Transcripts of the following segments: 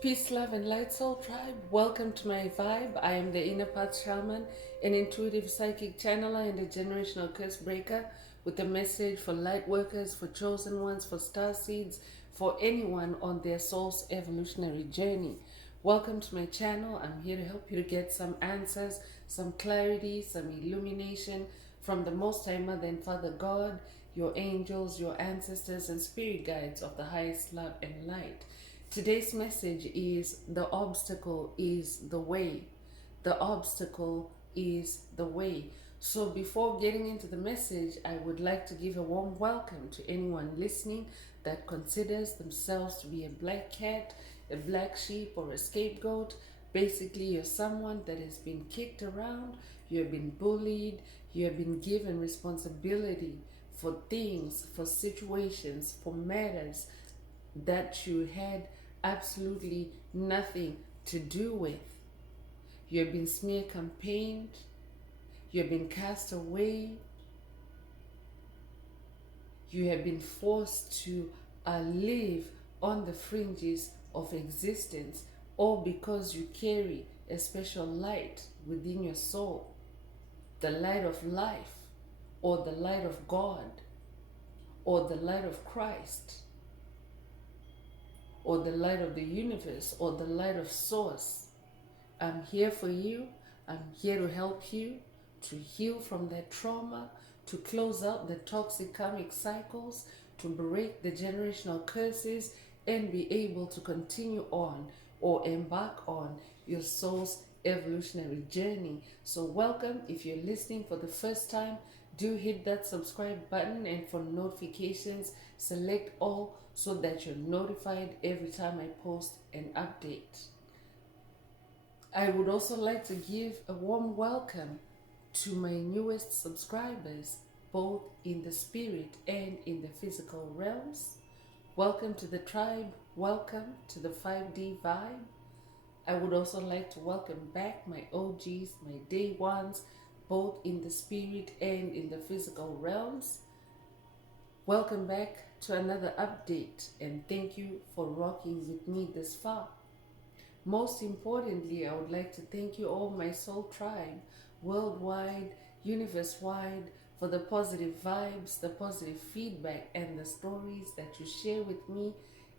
Peace, love, and light soul tribe. Welcome to my vibe. I am the inner path shaman, an intuitive psychic channeler, and a generational curse breaker with a message for light workers, for chosen ones, for star seeds, for anyone on their soul's evolutionary journey. Welcome to my channel. I'm here to help you to get some answers, some clarity, some illumination from the Most High Mother and Father God, your angels, your ancestors, and spirit guides of the highest love and light. Today's message is the obstacle is the way. The obstacle is the way. So before getting into the message, I would like to give a warm welcome to anyone listening that considers themselves to be a black cat, a black sheep, or a scapegoat. Basically, you're someone that has been kicked around, you have been bullied, you have been given responsibility for things, for situations, for matters that you had absolutely nothing to do with. You have been smear campaigned, you have been cast away, you have been forced to live on the fringes of existence, all because you carry a special light within your soul, the light of life, or the light of God, or the light of Christ, or the light of the universe, or the light of source. I'm here for you. I'm here to help you to heal from that trauma, to close out the toxic karmic cycles, to break the generational curses, and be able to continue on or embark on your soul's evolutionary journey. So welcome. If you're listening for the first time, do hit that subscribe button, and for notifications, select all so that you're notified every time I post an update. I would also like to give a warm welcome to my newest subscribers, both in the spirit and in the physical realms. Welcome to the tribe. Welcome to the 5D vibe. I would also like to welcome back my OGs, my day ones, both in the spirit and in the physical realms. Welcome back to another update, and thank you for rocking with me this far. Most importantly, I would like to thank you all, my soul tribe, worldwide, universe-wide, for the positive vibes, the positive feedback, and the stories that you share with me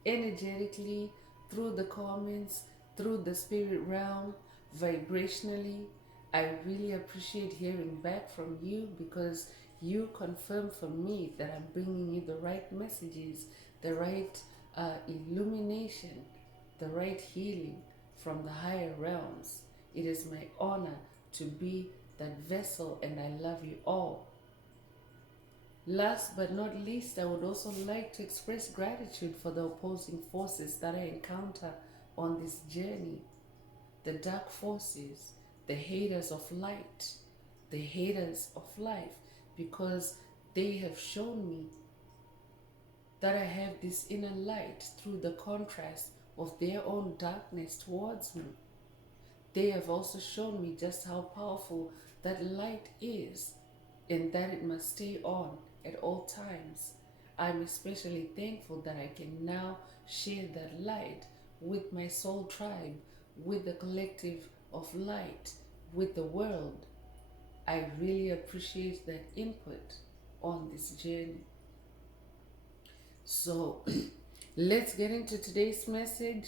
energetically, through the comments, through the spirit realm, vibrationally. I really appreciate hearing back from you, because you confirm for me that I'm bringing you the right messages, the right illumination, the right healing from the higher realms. It is my honor to be that vessel, and I love you all. Last but not least, I would also like to express gratitude for the opposing forces that I encounter on this journey. The dark forces, the haters of light, the haters of life, because they have shown me that I have this inner light through the contrast of their own darkness towards me. They have also shown me just how powerful that light is, and that it must stay on at all times. I'm especially thankful that I can now share that light with my soul tribe, with the collective of light, with the world. I really appreciate that input on this journey. So let's get into today's message.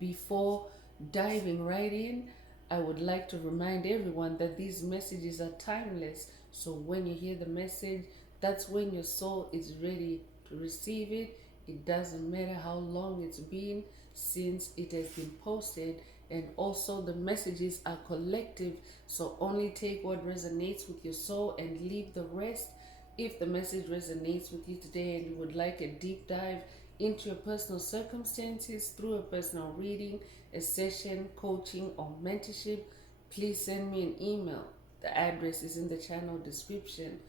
Before diving right in, I would like to remind everyone that these messages are timeless. So when you hear the message, that's when your soul is ready to receive it. It doesn't matter how long it's been since it has been posted. And also the messages are collective, so only take what resonates with your soul and leave the rest. If the message resonates with you today and you would like a deep dive into your personal circumstances through a personal reading, a session, coaching, or mentorship, please send me an email. The address is in the channel description.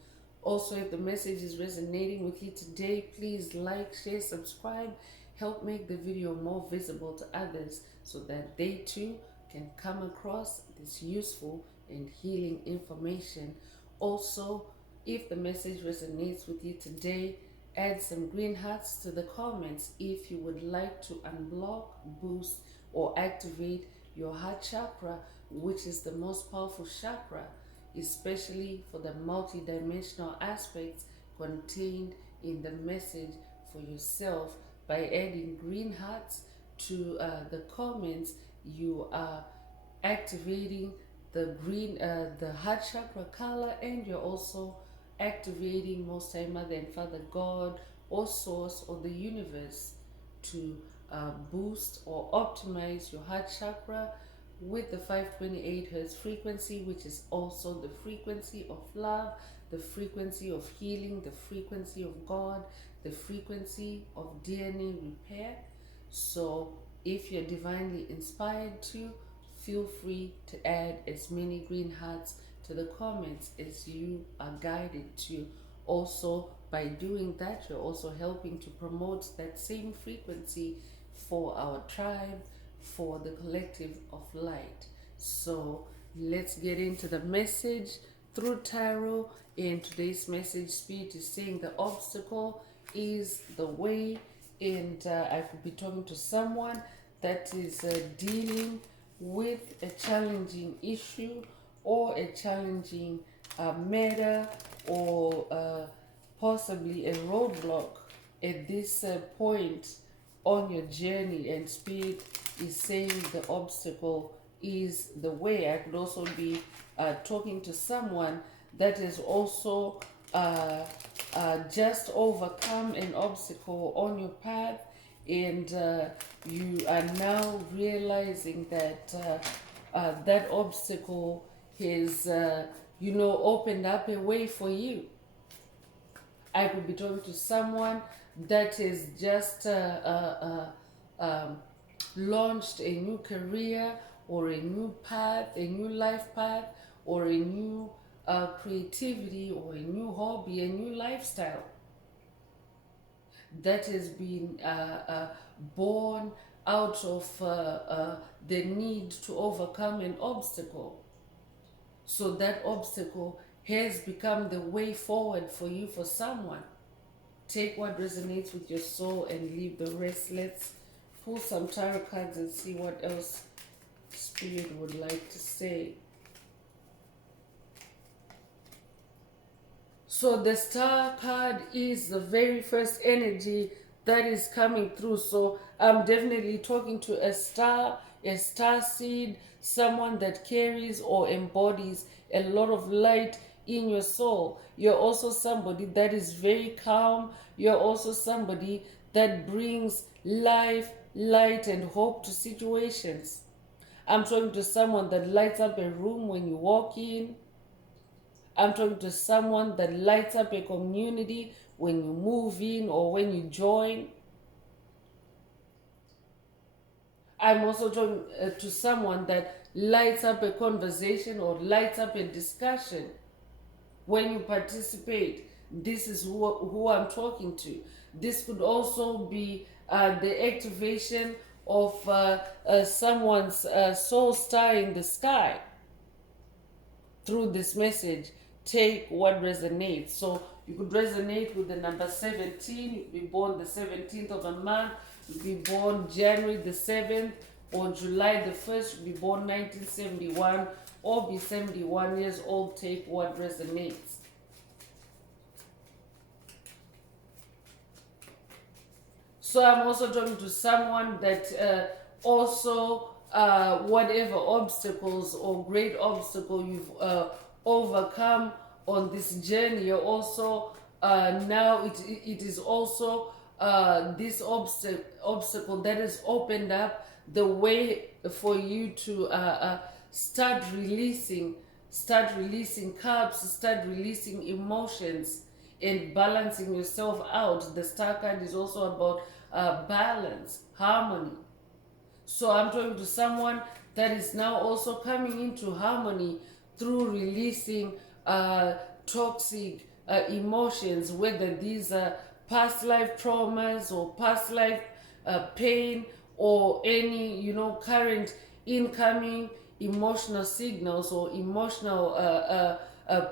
Also, if the message is resonating with you today, please like, share, subscribe. Help make the video more visible to others so that they too can come across this useful and healing information. Also, if the message resonates with you today add some green hearts to the comments if you would like to unblock, boost, or activate your heart chakra, which is the most powerful chakra, especially for the multidimensional aspects contained in the message for yourself. By adding green hearts to the comments, you are activating the heart chakra color, and you're also activating Most High Mother and Father God or Source or the universe to boost or optimize your heart chakra with the 528 hertz frequency, which is also the frequency of love, the frequency of healing, the frequency of God, the frequency of DNA repair. So if you're divinely inspired to, feel free to add as many green hearts to the comments as you are guided to. Also, by doing that, you're also helping to promote that same frequency for our tribe, for the collective of light. So let's get into the message through tarot. In today's message, Spirit is saying the obstacle is the way, and I could be talking to someone that is dealing with a challenging issue or a challenging matter, or possibly a roadblock at this point on your journey, and Spirit is saying the obstacle is the way. I could also be talking to someone that is also just overcome an obstacle on your path, and you are now realizing that that obstacle has opened up a way for you. I could be talking to someone that has just launched a new career or a new path, a new life path, or a new creativity, or a new hobby, a new lifestyle that has been born out of the need to overcome an obstacle. So that obstacle has become the way forward for you, for someone. Take what resonates with your soul and leave the rest. Let's pull some tarot cards and see what else Spirit would like to say. So the Star card is the very first energy that is coming through. So I'm definitely talking to a star seed, someone that carries or embodies a lot of light in your soul. You're also somebody that is very calm. You're also somebody that brings life, light, and hope to situations. I'm talking to someone that lights up a room when you walk in. I'm talking to someone that lights up a community when you move in or when you join. I'm also talking to someone that lights up a conversation or lights up a discussion when you participate. This is who I'm talking to. This could also be the activation of someone's soul star in the sky through this message. Take what resonates. So you could resonate with the number 17. You could be born the 17th of a month. You could be born January the 7th or July the 1st. You could be born 1971 or be 71 years old. Take what resonates. So I'm also talking to someone that also whatever obstacles or great obstacle you've overcome on this journey, you're also now it is also this obstacle that has opened up the way for you to start releasing cups, start releasing emotions, and balancing yourself out. The Star card is also about balance, harmony. So I'm talking to someone that is now also coming into harmony through releasing toxic emotions, whether these are past life traumas or past life pain, or any current incoming emotional signals or emotional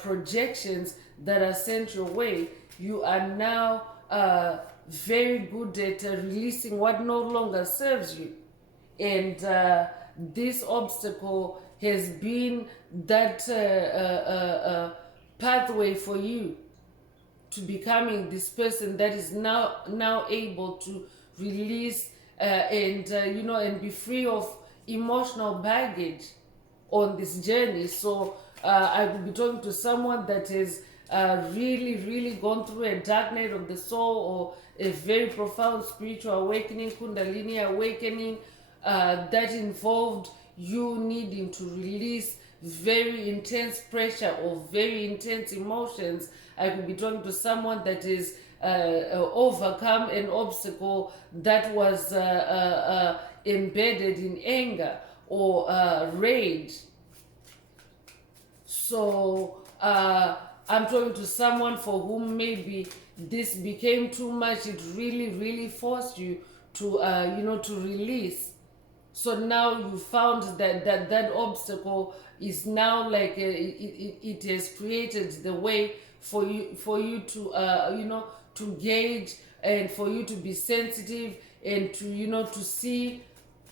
projections that are sent your way. You are now very good at releasing what no longer serves you. And this obstacle has been that pathway for you to becoming this person that is now able to release and and be free of emotional baggage on this journey. So I will be talking to someone that has really gone through a dark night of the soul, or a very profound spiritual awakening, kundalini awakening, that involved you needing to release very intense pressure or very intense emotions. I could be talking to someone that is overcome an obstacle that was embedded in anger or rage. So I'm talking to someone for whom maybe this became too much. It really forced you to to release. So now you found that obstacle is now like it has created the way for you to to gauge, and for you to be sensitive, and to to see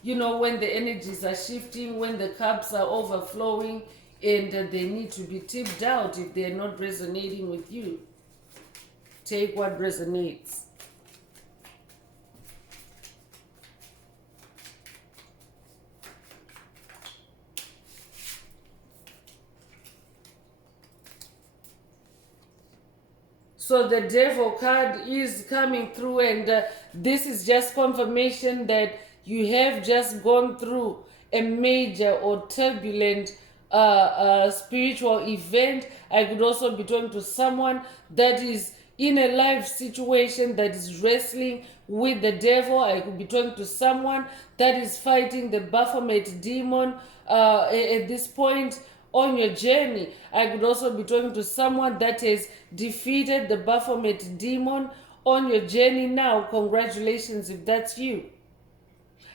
when the energies are shifting, when the cups are overflowing, and they need to be tipped out if they're not resonating with you. Take what resonates. So the devil card is coming through, and this is just confirmation that you have just gone through a major or turbulent spiritual event. I could also be talking to someone that is in a life situation that is wrestling with the devil. I could be talking to someone that is fighting the Baphomet demon at this point on your journey. I could also be talking to someone that has defeated the Baphomet demon on your journey now. Congratulations if that's you.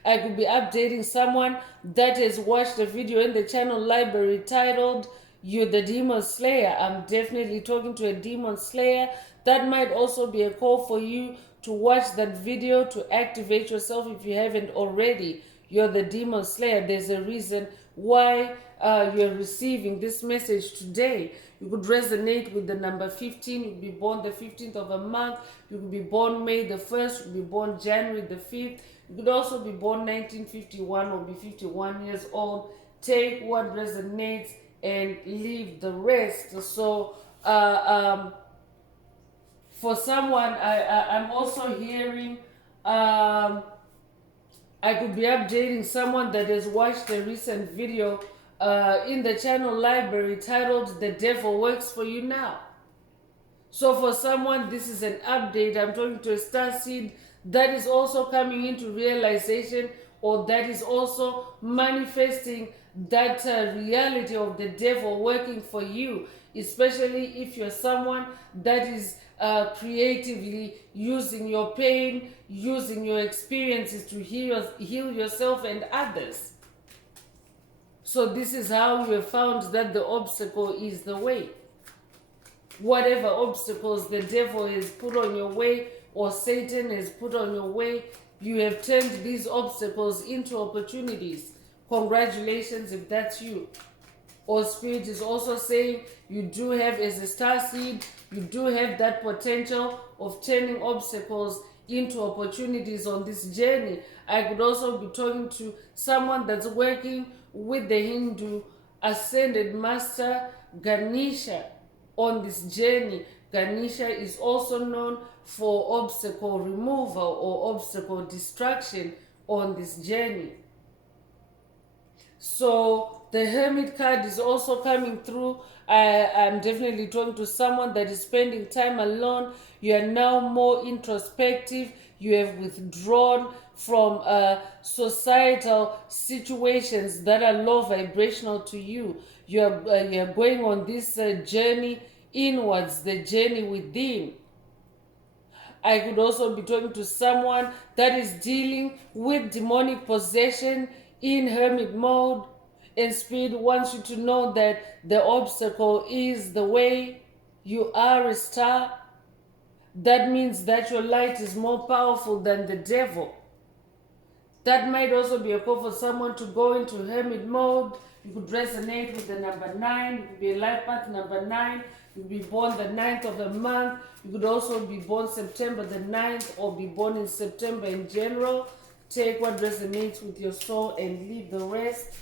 I could be updating someone that has watched a video in the channel library titled "You're the Demon Slayer." I'm definitely talking to a demon slayer. That might also be a call for you to watch that video to activate yourself if you haven't already. You're the demon slayer. There's a reason why you're receiving this message today. You could resonate with the number 15. You could be born the 15th of a month. You could be born May the 1st. You could be born January the 5th. You could also be born 1951 or be 51 years old. Take what resonates and leave the rest. So for someone, I'm also hearing I could be updating someone that has watched a recent video in the channel library titled "The Devil Works for You Now." So for someone, this is an update. I'm talking to a starseed that is also coming into realization, or that is also manifesting that reality of the devil working for you, especially if you're someone that is creatively using your pain, using your experiences to heal yourself and others. So this is how you have found that the obstacle is the way. Whatever obstacles the devil has put on your way, or Satan has put on your way, you have turned these obstacles into opportunities. Congratulations if that's you. Or Spirit is also saying you do have, as a star seed, you do have that potential of turning obstacles into opportunities on this journey. I could also be talking to someone that's working with the Hindu Ascended Master Ganesha on this journey. Ganesha is also known for obstacle removal or obstacle destruction on this journey. So the Hermit card is also coming through. I'm definitely talking to someone that is spending time alone. You are now more introspective. You have withdrawn from societal situations that are low vibrational to you. You're going on this journey inwards, the journey within. I could also be talking to someone that is dealing with demonic possession in hermit mode, and Spirit wants you to know that the obstacle is the way. You are a star. That means that your light is more powerful than the devil. That might also be a call for someone to go into hermit mode. You could resonate with the number 9. You could be a life path number 9. You could be born the 9th of the month. You could also be born September the 9th or be born in September in general. Take what resonates with your soul and leave the rest.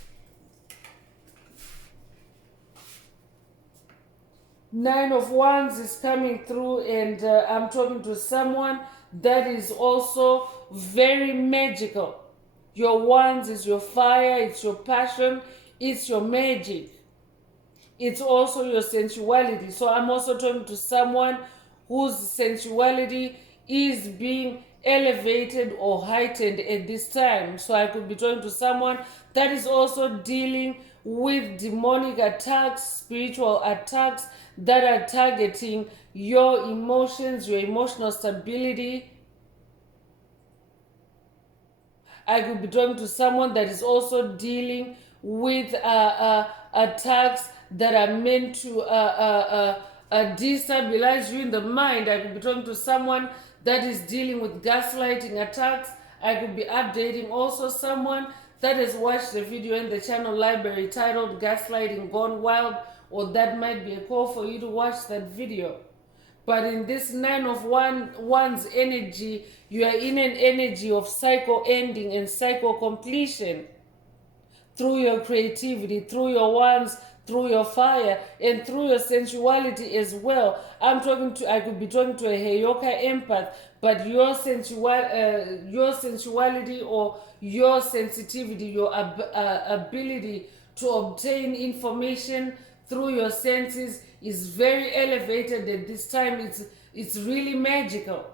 9 of Wands is coming through, and I'm talking to someone that is also very magical. Your wands is your fire, it's your passion, it's your magic. It's also your sensuality. So I'm also talking to someone whose sensuality is being elevated or heightened at this time. So I could be talking to someone that is also dealing with demonic attacks, spiritual attacks that are targeting your emotions, your emotional stability. I could be talking to someone that is also dealing with attacks that are meant to destabilize you in the mind. I could be talking to someone that is dealing with gaslighting attacks. I could be updating also someone that has watched a video in the channel library titled Gaslighting Gone Wild, or that might be a call for you to watch that video. But in this 9 of Wands energy, you are in an energy of cycle ending and cycle completion through your creativity, through your wands, through your fire, and through your sensuality as well. I could be talking to a Heyoka empath, but your sensuality or your sensitivity, your ability to obtain information through your senses is very elevated at this time. It's really magical.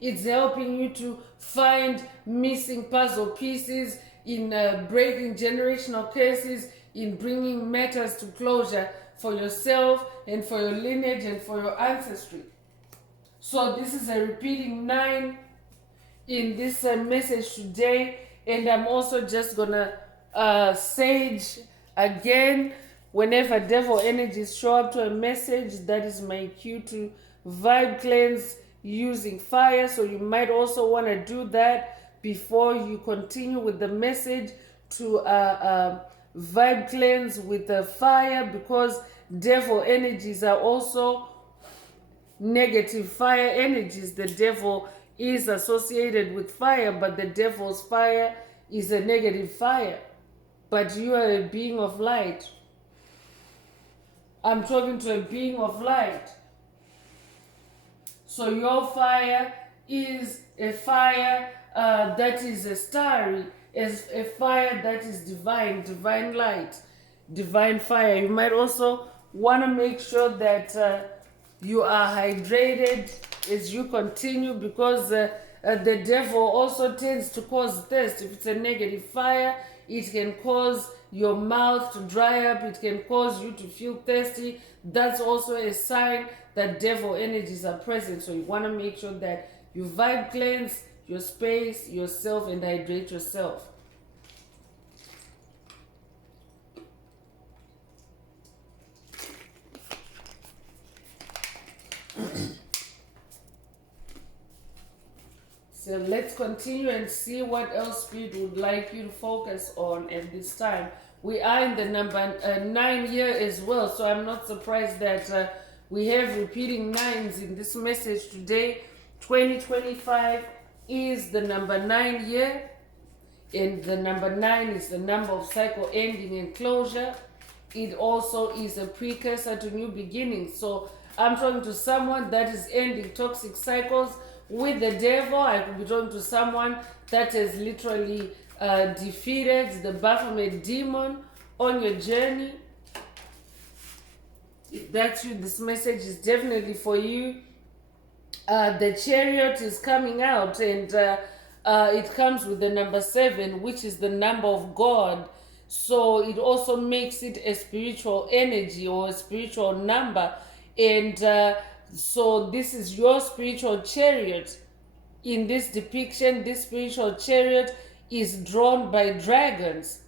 It's helping you to find missing puzzle pieces, in breaking generational curses, in bringing matters to closure for yourself and for your lineage and for your ancestry. So this is a repeating 9 in this message today, and I'm also just gonna sage again. Whenever devil energies show up to a message, that is my cue to vibe cleanse using fire. So you might also want to do that before you continue with the message, to vibe cleanse with the fire, because devil energies are also negative fire energies. The devil is associated with fire, but the devil's fire is a negative fire. But you are a being of light. I'm talking to a being of light. So your fire is a fire that is a starry, is a fire that is divine, divine light, divine fire. You might also want to make sure that you are hydrated as you continue, because the devil also tends to cause thirst. If it's a negative fire, it can cause your mouth to dry up. It can cause you to feel thirsty. That's also a sign that devil energies are present. So you want to make sure that you vibe cleanse your space, yourself, and hydrate yourself. So let's continue and see what else Spirit would like you to focus on at this time. We are in the number 9 year as well, so I'm not surprised that we have repeating 9s in this message today. 2025 is the number 9 year, and the number 9 is the number of cycle ending and closure. It also is a precursor to new beginnings. So I'm talking to someone that is ending toxic cycles with the devil. I could be talking to someone that has literally defeated the Baphomet demon on your journey. If that's you, this message is definitely for you. The Chariot is coming out, and it comes with the number 7, which is the number of God. So it also makes it a spiritual energy or a spiritual number. And so this is your spiritual chariot. In this depiction, this spiritual chariot is drawn by dragons.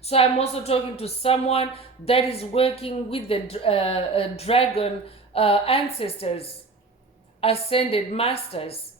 So I'm also talking to someone that is working with the dragon ancestors. ascended masters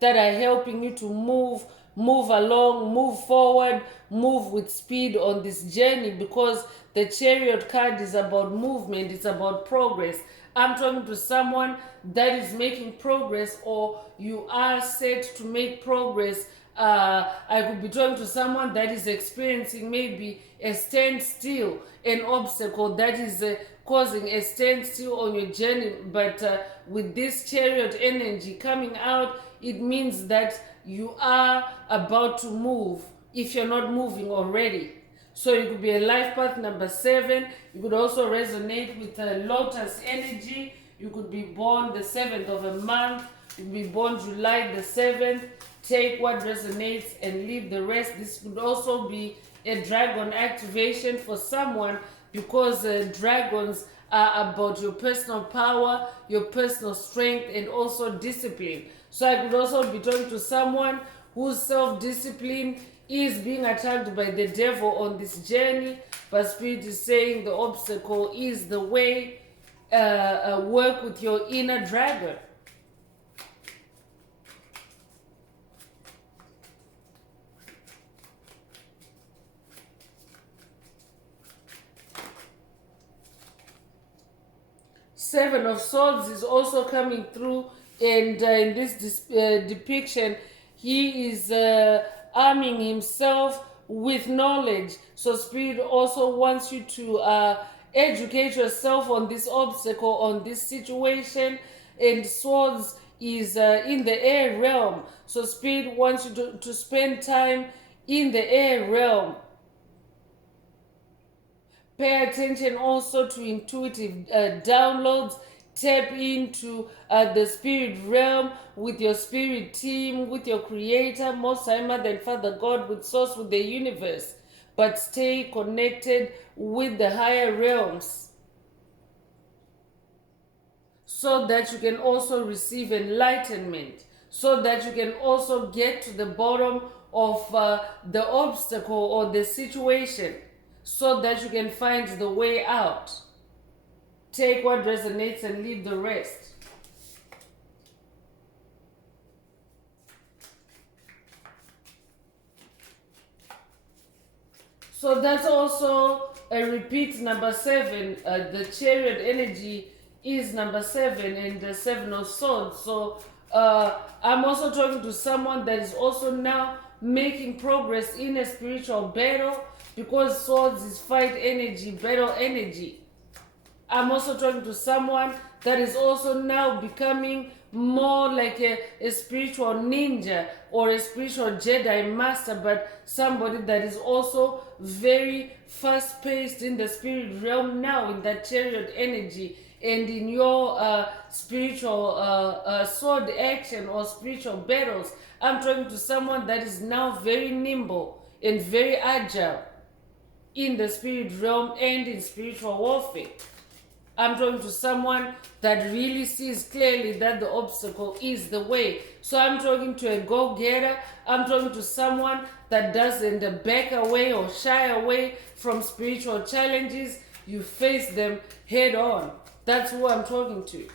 that are helping you to move along, move forward, move with speed on this journey, because the Chariot card is about movement, it's about progress. I'm talking to someone that is making progress, or you are set to make progress. I could be talking to someone that is experiencing maybe a standstill, an obstacle that is causing a standstill on your journey. But with this Chariot energy coming out, it means that you are about to move if you're not moving already. So it could be a life path number 7. You could also resonate with lotus energy. You could be born the 7th of a month. You could be born July the 7th. Take what resonates and leave the rest. This could also be a dragon activation for someone, because dragons are about your personal power, your personal strength, and also discipline. So I could also be talking to someone whose self-discipline is being attacked by the devil on this journey, but Spirit is saying the obstacle is the way. Work with your inner dragon. Seven of Swords is also coming through, and in this depiction, he is arming himself with knowledge. So Spirit also wants you to educate yourself on this obstacle, on this situation. And Swords is in the air realm. So Spirit wants you to spend time in the air realm. Pay attention also to intuitive downloads. Tap into the spirit realm with your spirit team, with your creator, Most High Mother and Father God, with source, with the universe. But stay connected with the higher realms, so that you can also receive enlightenment, so that you can also get to the bottom of the obstacle or the situation, so that you can find the way out. Take what resonates and leave the rest. So that's also a repeat number 7. The Chariot energy is number 7, and the 7 of Swords. So I'm also talking to someone that is also now making progress in a spiritual battle, because Swords is fight energy, battle energy. I'm also talking to someone that is also now becoming more like a spiritual ninja or a spiritual Jedi master, but somebody that is also very fast paced in the spirit realm now, in that Chariot energy, and in your spiritual sword action or spiritual battles. I'm talking to someone that is now very nimble and very agile in the spirit realm and in spiritual warfare. I'm talking to someone that really sees clearly that the obstacle is the way. So I'm talking to a go-getter. I'm talking to someone that doesn't back away or shy away from spiritual challenges. You face them head on. That's who I'm talking to.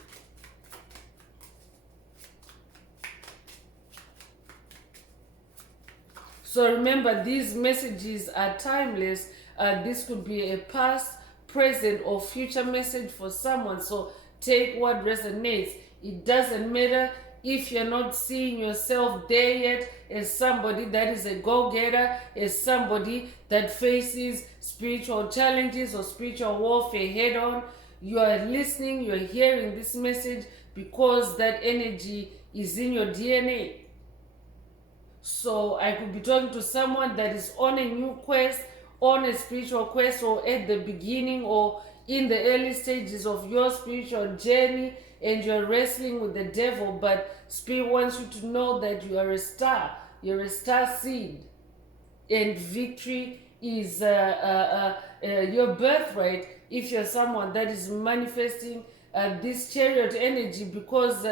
So remember, these messages are timeless. This could be a past, present, or future message for someone. So take what resonates. It doesn't matter if you're not seeing yourself there yet as somebody that is a go-getter, as somebody that faces spiritual challenges or spiritual warfare head on. You are listening, you're hearing this message because that energy is in your DNA. So I could be talking to someone that is on a new quest, on a spiritual quest, or at the beginning or in the early stages of your spiritual journey, and you're wrestling with the devil, but Spirit wants you to know that you are a star. You're a star seed, and victory is your birthright if you're someone that is manifesting this Chariot energy, because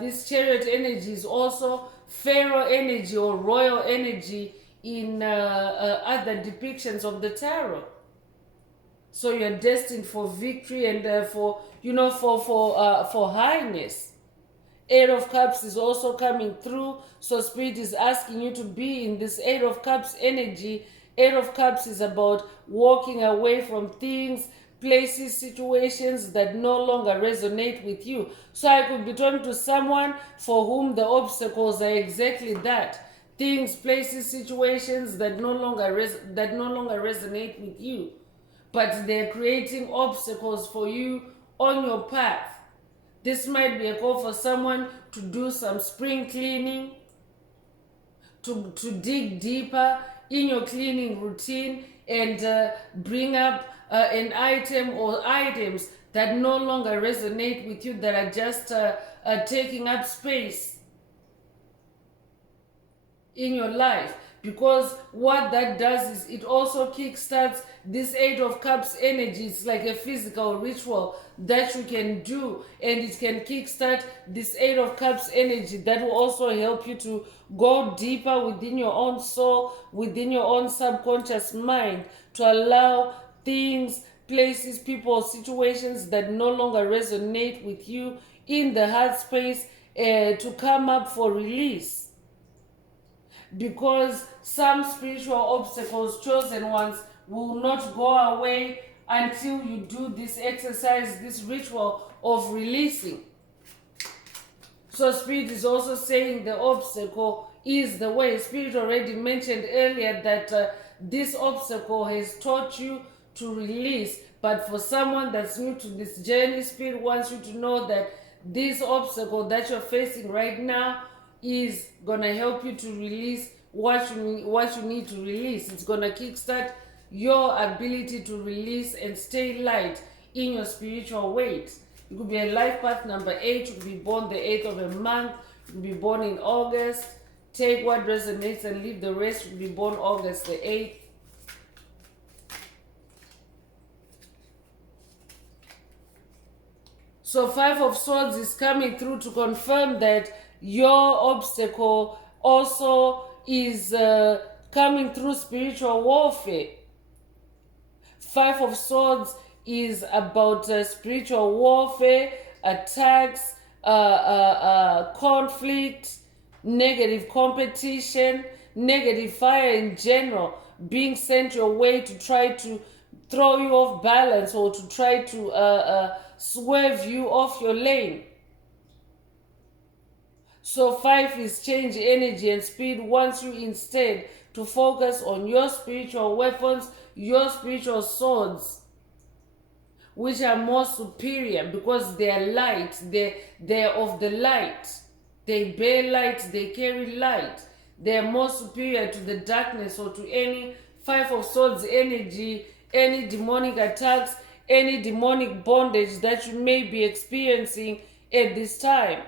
this Chariot energy is also Pharaoh energy or royal energy in other depictions of the tarot. So you're destined for victory and for highness. Eight of Cups is also coming through. So Spirit is asking you to be in this Eight of Cups energy. Eight of Cups is about walking away from things, places, situations that no longer resonate with you. So I could be talking to someone for whom the obstacles are exactly that. Things, places, situations that no longer resonate with you. But they're creating obstacles for you on your path. This might be a call for someone to do some spring cleaning, to dig deeper in your cleaning routine and bring up an item or items that no longer resonate with you, that are just taking up space in your life. Because what that does is it also kickstarts this Eight of Cups energy. It's like a physical ritual that you can do, and it can kickstart this Eight of Cups energy that will also help you to go deeper within your own soul, within your own subconscious mind, to allow things, places, people, situations that no longer resonate with you in the heart space to come up for release. Because some spiritual obstacles, chosen ones, will not go away until you do this exercise, this ritual of releasing. So Spirit is also saying the obstacle is the way. Spirit already mentioned earlier that this obstacle has taught you to release. But for someone that's new to this journey, Spirit wants you to know that this obstacle that you're facing right now is gonna help you to release what you need to release. It's gonna kickstart your ability to release and stay light in your spiritual weight. You could be a life path number 8. You could be born the 8th of a month. You could be born in August. Take what resonates and leave the rest. You could be born August the 8th. So 5 of Swords is coming through to confirm that your obstacle also is coming through spiritual warfare. 5 of Swords is about spiritual warfare, attacks, conflict, negative competition, negative fire in general being sent your way to try to throw you off balance or to try to swerve you off your lane. So 5 is change energy, and Spirit wants you instead to focus on your spiritual weapons, your spiritual swords, which are more superior because they are light, they're of the light. They bear light, they carry light. They are more superior to the darkness or to any 5 of Swords energy, any demonic attacks, any demonic bondage that you may be experiencing at this time.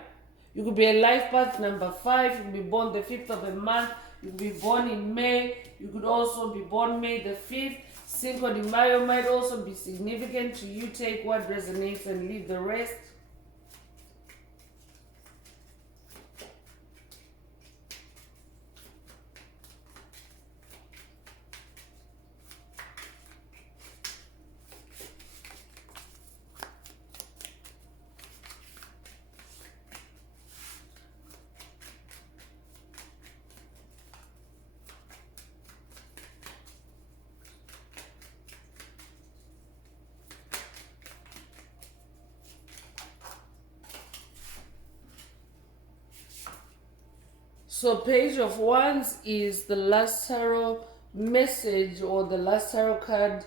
You could be a life path number 5. You could be born the 5th of a month. You could be born in May. You could also be born May the 5th. Cinco de Mayo might also be significant to you. Take what resonates and leave the rest. So Page of Wands is the last tarot message, or the last tarot card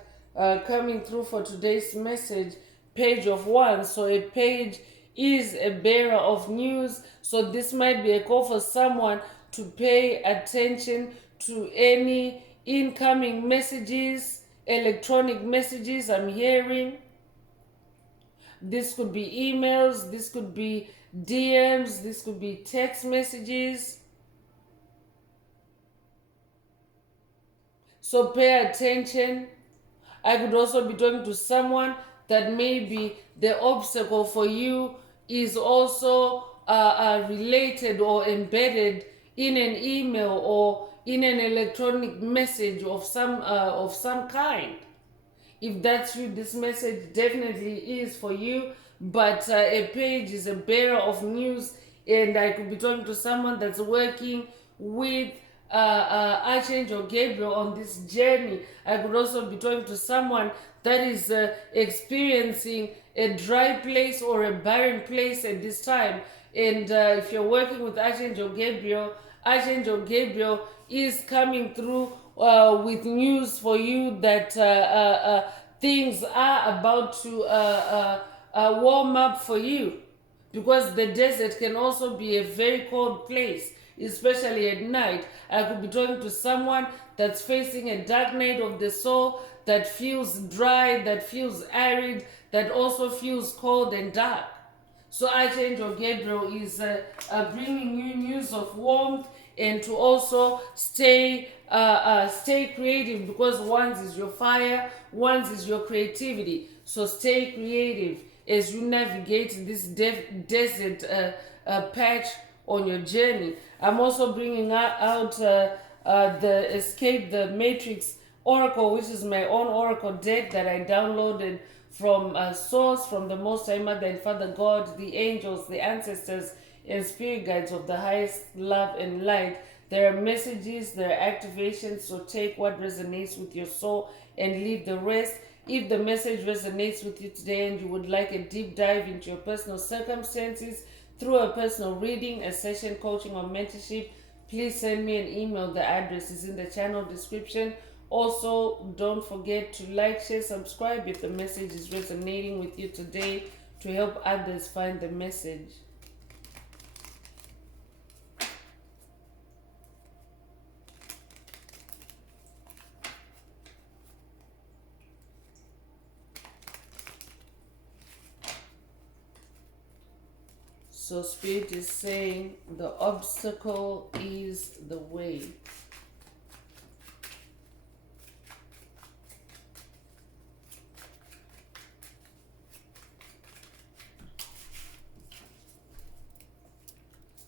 coming through for today's message. Page of Wands. So a page is a bearer of news. So this might be a call for someone to pay attention to any incoming messages, electronic messages I'm hearing. This could be emails, this could be DMs, this could be text messages. So pay attention. I could also be talking to someone that maybe the obstacle for you is also related or embedded in an email or in an electronic message of some kind. If that's you, this message definitely is for you. But a page is a bearer of news, and I could be talking to someone that's working with Archangel Gabriel on this journey. I could also be talking to someone that is experiencing a dry place or a barren place at this time. And if you're working with Archangel Gabriel is coming through with news for you that things are about to warm up for you, because the desert can also be a very cold place, especially at night. I could be talking to someone that's facing a dark night of the soul, that feels dry, that feels arid, that also feels cold and dark. So Archangel Gabriel is bringing you news of warmth, and to also stay creative, because one's is your fire, one's is your creativity. So stay creative as you navigate this desert patch on your journey. I'm also bringing out the Escape the Matrix Oracle, which is my own oracle deck that I downloaded from source, from the Most High Mother and Father God, the angels, the ancestors, and spirit guides of the highest love and light. There are messages, there are activations, so take what resonates with your soul and leave the rest. If the message resonates with you today and you would like a deep dive into your personal circumstances through a personal reading, a session, coaching, or mentorship, please send me an email. The address is in the channel description. Also, don't forget to like, share, subscribe if the message is resonating with you today, to help others find the message. So Spirit is saying the obstacle is the way.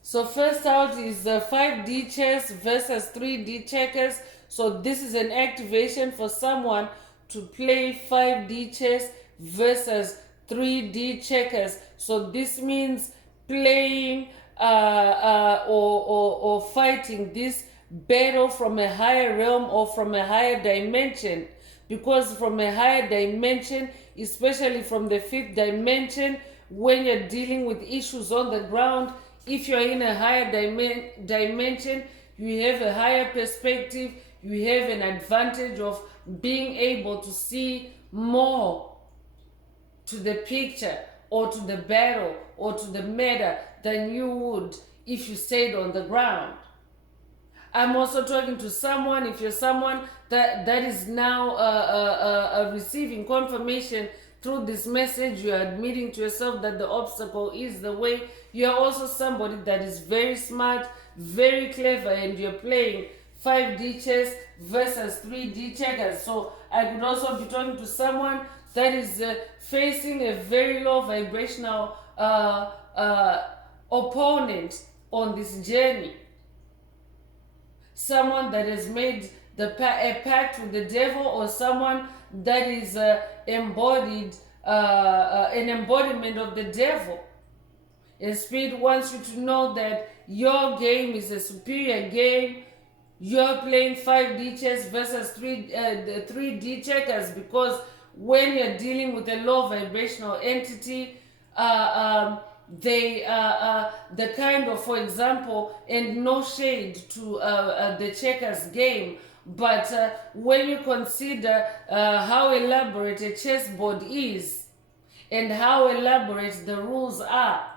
So first out is 5D chess versus 3D checkers. So this is an activation for someone to play 5D chess versus 3D checkers. So this means playing or fighting this battle from a higher realm or from a higher dimension. Because from a higher dimension, especially from the 5th dimension, when you're dealing with issues on the ground, if you're in a higher dimension, you have a higher perspective, you have an advantage of being able to see more to the picture or to the battle or to the matter than you would if you stayed on the ground. I'm also talking to someone, if you're someone that is now receiving confirmation through this message, you're admitting to yourself that the obstacle is the way. You're also somebody that is very smart, very clever, and you're playing 5D chess versus 3D checkers. So I could also be talking to someone that is facing a very low vibrational opponent on this journey. Someone that has made a pact with the devil, or someone that is embodied, an embodiment of the devil. And Spirit wants you to know that your game is a superior game. You're playing 5D chess versus 3D checkers, because when you're dealing with a low vibrational entity, they the kind of, for example, and no shade to the checkers game, but when you consider how elaborate a chessboard is and how elaborate the rules are,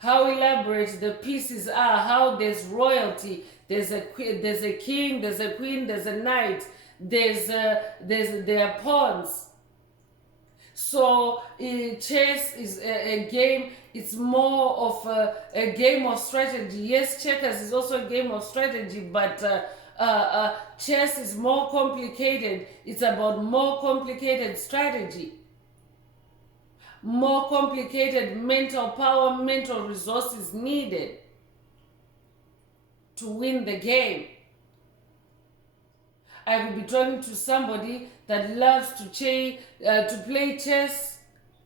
how elaborate the pieces are, how there's royalty, there's a king, there's a queen, there's a knight, there are pawns. So chess is a game, it's more of a game of strategy. Yes, checkers is also a game of strategy, but chess is more complicated. It's about more complicated strategy, more complicated mental power, mental resources needed to win the game. I will be talking to somebody that loves to play chess.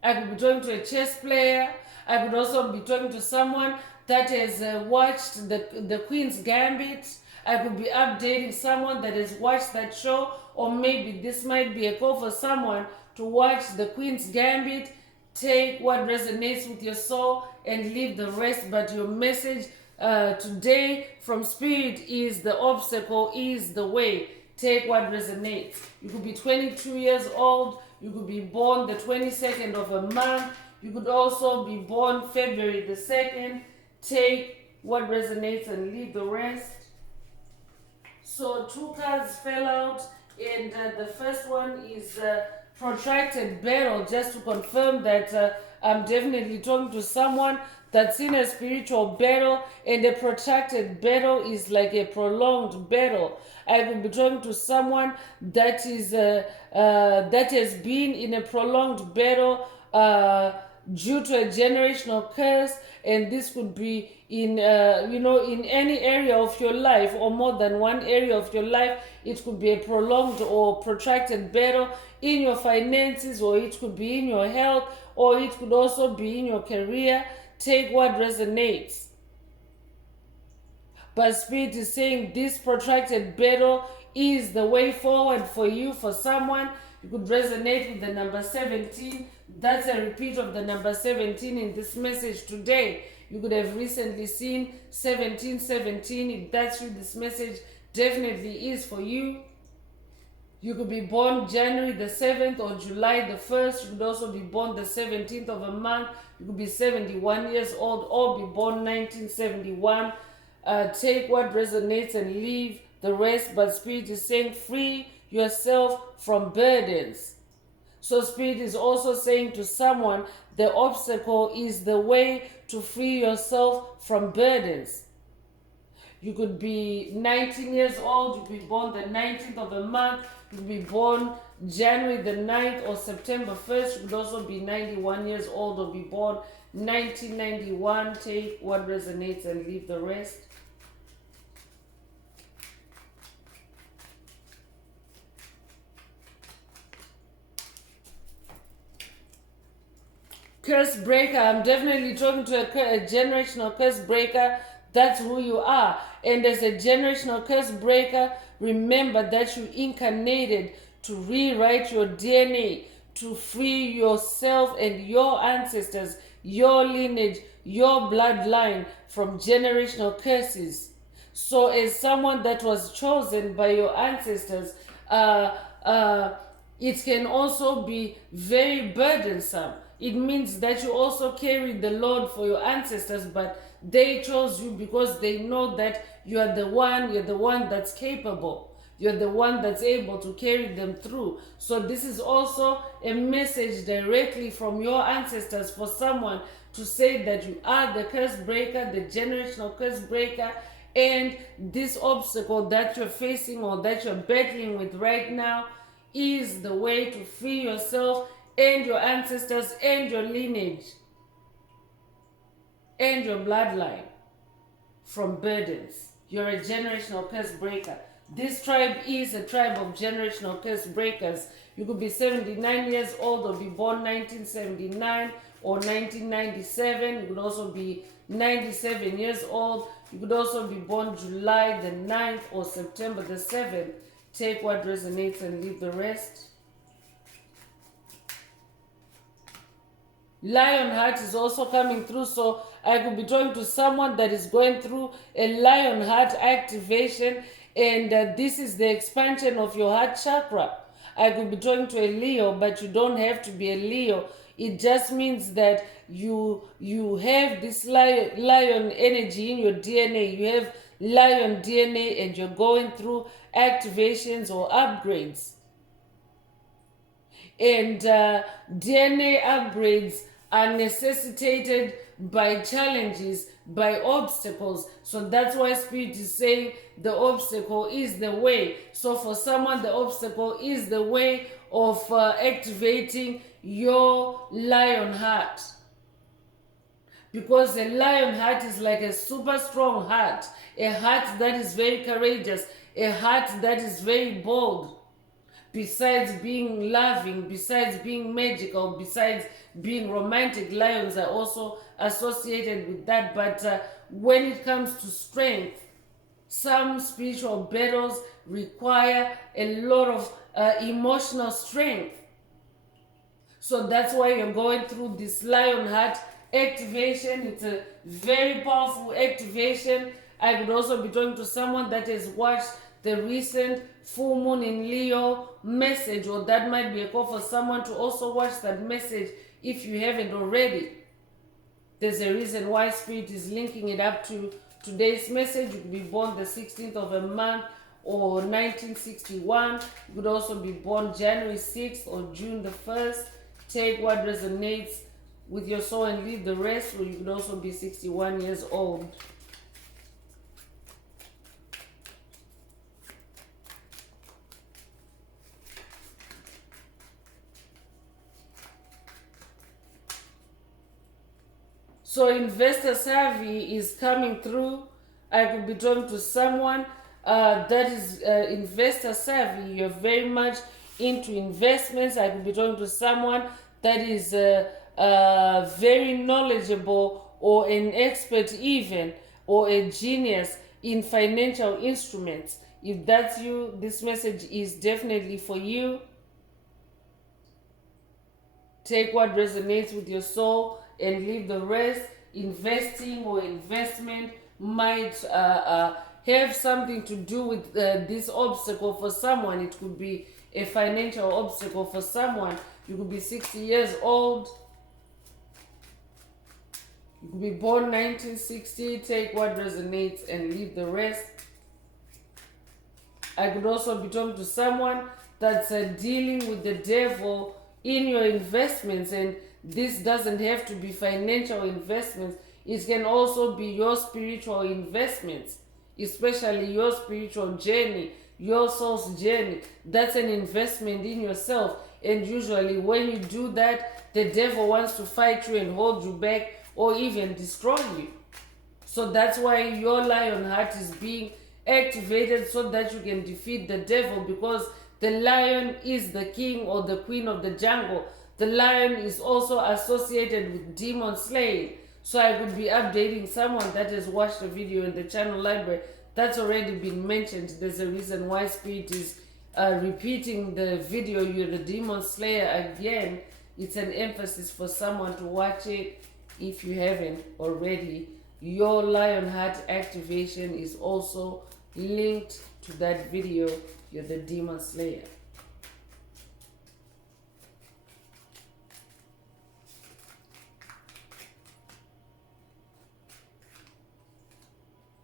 I could be talking to a chess player. I could also be talking to someone that has watched the Queen's Gambit. I could be updating someone that has watched that show, or maybe this might be a call for someone to watch the Queen's Gambit. Take what resonates with your soul and leave the rest. But your message today from Spirit is the obstacle is the way. Take what resonates. You could be 22 years old. You could be born the 22nd of a month. You could also be born February the 2nd. Take what resonates and leave the rest. So 2 cards fell out, and the first one is protracted battle. Just to confirm that I'm definitely talking to someone that's in a spiritual battle, and a protracted battle is like a prolonged battle. I will be talking to someone that is that has been in a prolonged battle due to a generational curse, and this could be in in any area of your life, or more than one area of your life. It could be a prolonged or protracted battle in your finances, or it could be in your health, or it could also be in your career. Take what resonates. But Spirit is saying this protracted battle is the way forward for you. For someone, you could resonate with the number 17. That's a repeat of the number 17 in this message today. You could have recently seen 1717. If that's you, this message definitely is for you. You could be born January the 7th or July the 1st. You could also be born the 17th of a month. You could be 71 years old or be born 1971. Take what resonates and leave the rest. But Spirit is saying free yourself from burdens. So Spirit is also saying to someone, the obstacle is the way to free yourself from burdens. You could be 19 years old, you could be born the 19th of a month, you could be born January the 9th or September 1st. You could also be 91 years old or be born 1991. Take what resonates and leave the rest. Curse breaker. I'm definitely talking to a generational curse breaker. That's who you are. And as a generational curse breaker, remember that you incarnated to rewrite your DNA, to free yourself and your ancestors, your lineage, your bloodline from generational curses. So as someone that was chosen by your ancestors, it can also be very burdensome. It means that you also carry the load for your ancestors, but they chose you because they know that you're the one that's capable. You're the one that's able to carry them through. So this is also a message directly from your ancestors for someone to say that you are the curse breaker, the generational curse breaker, and this obstacle that you're facing or that you're battling with right now is the way to free yourself and your ancestors and your lineage and your bloodline from burdens. You're a generational curse breaker. This tribe is a tribe of generational curse breakers. You could be 79 years old or be born 1979 or 1997. You could also be 97 years old. You could also be born July the 9th or September the 7th. Take what resonates and leave the rest. Lion heart is also coming through, so I could be talking to someone that is going through a lion heart activation, and this is the expansion of your heart chakra. I could be talking to a Leo, but you don't have to be a Leo. It just means that you have this lion energy in your DNA. You have lion DNA and you're going through activations or upgrades. And DNA upgrades are necessitated by challenges, by obstacles. So that's why Spirit is saying the obstacle is the way. So for someone, the obstacle is the way of activating your lion heart. Because a lion heart is like a super strong heart, a heart that is very courageous, a heart that is very bold. besides being loving, besides being magical, besides being romantic, lions are also associated with that. But when it comes to strength, some spiritual battles require a lot of emotional strength. So that's why you're going through this lion heart activation. It's a very powerful activation. I could also be talking to someone that has watched the recent full moon in Leo message, or that might be a call for someone to also watch that message if you haven't already. There's a reason why Spirit is linking it up to today's message. You could be born the 16th of a month or 1961. You could also be born January 6th or June the 1st. Take what resonates with your soul and leave the rest. Or you could also be 61 years old. So investor savvy is coming through. I could be talking to someone that is investor savvy. You're very much into investments. I could be talking to someone that is very knowledgeable or an expert even, or a genius in financial instruments. If that's you, this message is definitely for you. Take what resonates with your soul and leave the rest. Investing or investment might have something to do with this obstacle for someone. It could be a financial obstacle for someone. You could be 60 years old. You could be born 1960. Take what resonates and leave the rest. I could also be talking to someone that's dealing with the devil in your investments, and this doesn't have to be financial investments. It can also be your spiritual investments, especially your spiritual journey, your soul's journey. That's an investment in yourself. And usually when you do that, the devil wants to fight you and hold you back or even destroy you. So that's why your lion heart is being activated, so that you can defeat the devil, because the lion is the king or the queen of the jungle. The lion is also associated with demon slaying. So I could be updating someone that has watched a video in the channel library that's already been mentioned. There's a reason why Spirit is repeating the video, You're the Demon Slayer, again. It's an emphasis for someone to watch it if you haven't already. Your lion heart activation is also linked to that video, You're the Demon Slayer.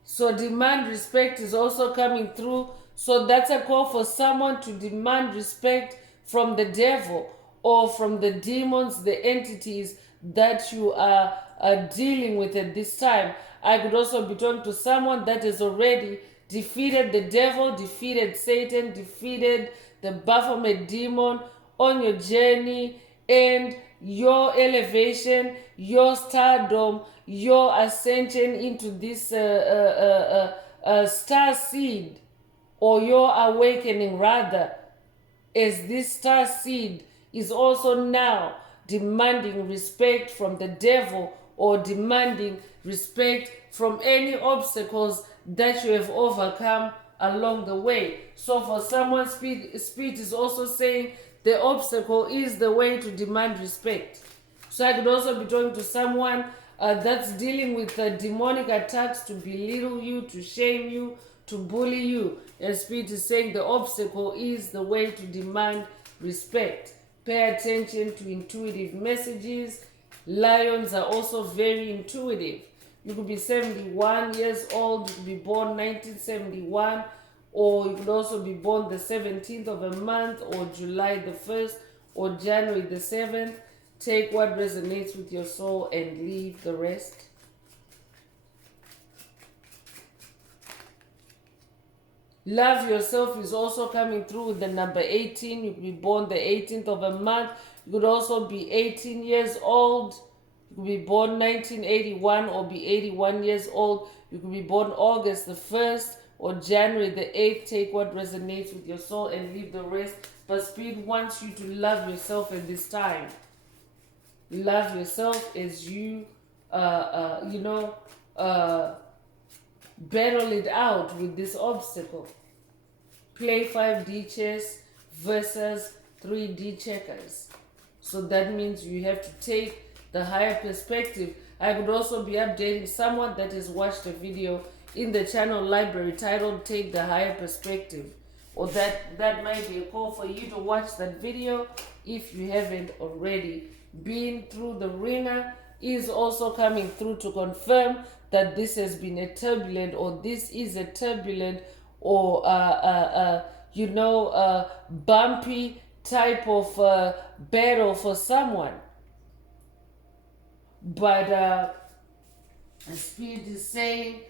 So demand respect is also coming through. So that's a call for someone to demand respect from the devil or from the demons, the entities that you are dealing with at this time. I could also be talking to someone that has already defeated the devil, defeated Satan, defeated the Baphomet demon on your journey, and your elevation, your stardom, your ascension into this star seed, or your awakening rather, as this star seed is also now demanding respect from the devil, or demanding respect from any obstacles that you have overcome along the way. So for someone, Spirit is also saying the obstacle is the way to demand respect. So I could also be talking to someone that's dealing with demonic attacks to belittle you, to shame you, to bully you. And Spirit is saying the obstacle is the way to demand respect. Pay attention to intuitive messages. Lions are also very intuitive. You could be 71 years old, you could be born 1971, or you could also be born the 17th of a month, or July the 1st, or January the 7th. Take what resonates with your soul and leave the rest. Love yourself is also coming through with the number 18. You could be born the 18th of a month. You could also be 18 years old. You could be born 1981 or be 81 years old. You could be born August the 1st or January the 8th, take what resonates with your soul and leave the rest. But Spirit wants you to love yourself at this time. Love yourself as you, battle it out with this obstacle. Play 5D chess versus 3D checkers. So that means you have to take the higher perspective. I could also be updating someone that has watched a video in the channel library titled Take the Higher Perspective. Or that might be a call for you to watch that video if you haven't already. Been through the ringer is also coming through to confirm that this has been a turbulent, or this is a turbulent, or bumpy type of battle for someone. But Spirit is saying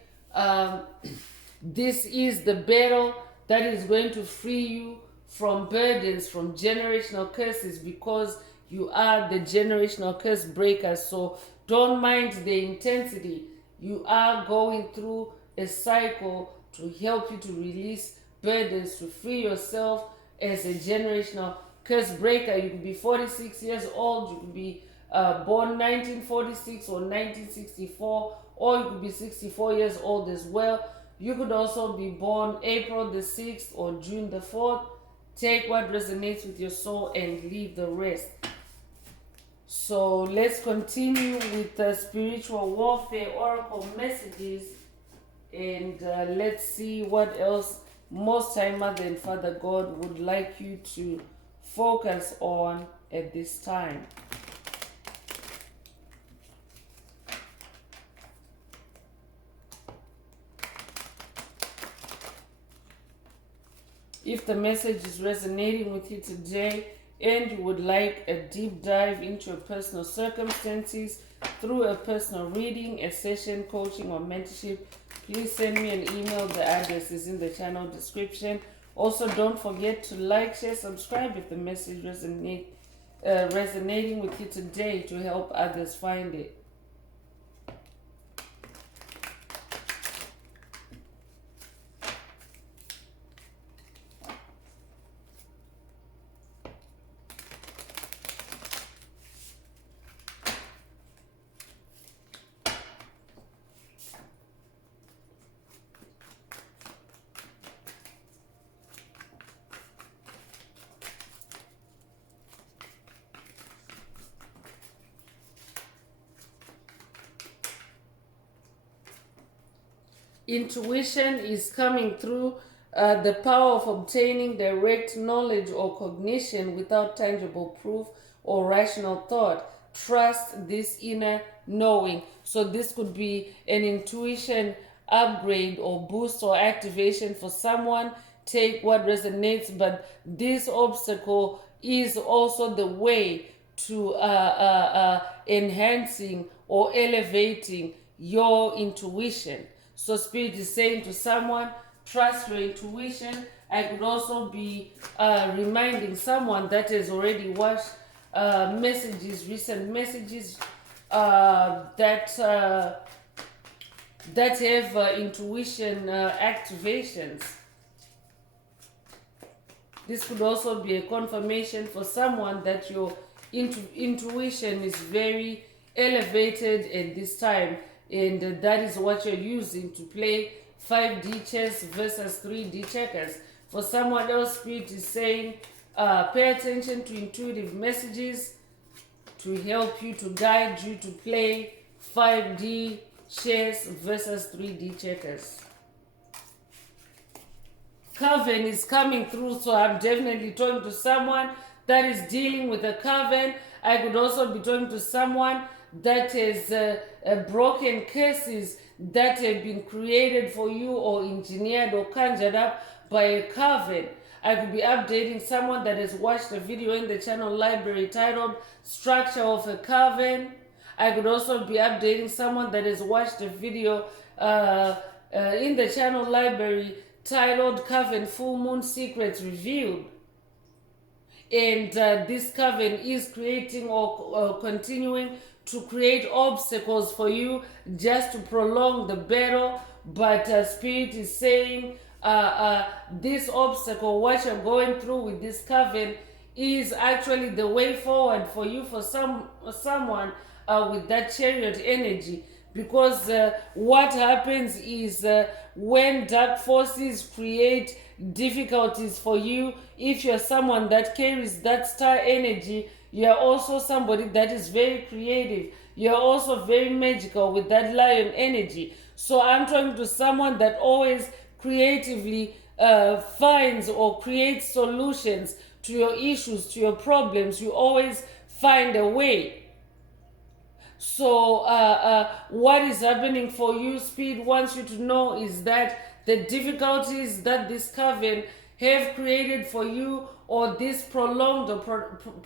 this is the battle that is going to free you from burdens, from generational curses, because you are the generational curse breaker. So don't mind the intensity. You are going through a cycle to help you to release burdens, to free yourself as a generational curse breaker. You could be 46 years old, you could be born 1946 or 1964, or you could be 64 years old as well. You could also be born April the 6th or June the 4th. Take what resonates with your soul and leave the rest. So let's continue with the spiritual warfare oracle messages, and let's see what else Most High Mother and Father God would like you to focus on at this time. If the message is resonating with you today and you would like a deep dive into your personal circumstances through a personal reading, a session, coaching, or mentorship, please send me an email. The address is in the channel description. Also, don't forget to like, share, subscribe if the message resonating with you today, to help others find it. Intuition is coming through, the power of obtaining direct knowledge or cognition without tangible proof or rational thought. Trust this inner knowing. So this could be an intuition upgrade or boost or activation for someone. Take what resonates, but this obstacle is also the way to enhancing or elevating your intuition. So Spirit is saying to someone, trust your intuition. I could also be reminding someone that has already watched recent messages that have intuition activations. This could also be a confirmation for someone that your intuition is very elevated at this time. And that is what you're using to play 5D chess versus 3D checkers. For someone else, Spirit is saying, pay attention to intuitive messages to help you, to guide you to play 5D chess versus 3D checkers. Coven is coming through, so I'm definitely talking to someone that is dealing with a coven. I could also be talking to someone that has broken curses that have been created for you, or engineered or conjured up by a coven. I could be updating someone that has watched a video in the channel library titled Structure of a Coven. I could also be updating someone that has watched a video in the channel library titled Coven Full Moon Secrets Revealed. And this coven is creating or continuing to create obstacles for you just to prolong the battle. But Spirit is saying this obstacle, what you're going through with this coven, is actually the way forward for you, for someone with that chariot energy. Because what happens is when dark forces create difficulties for you, if you're someone that carries that star energy, you're also somebody that is very creative. You're also very magical with that lion energy. So I'm talking to someone that always creatively finds or creates solutions to your issues, to your problems. You always find a way. So what is happening for you, Spirit wants you to know, is that the difficulties that this coven have created for you, or this prolonged or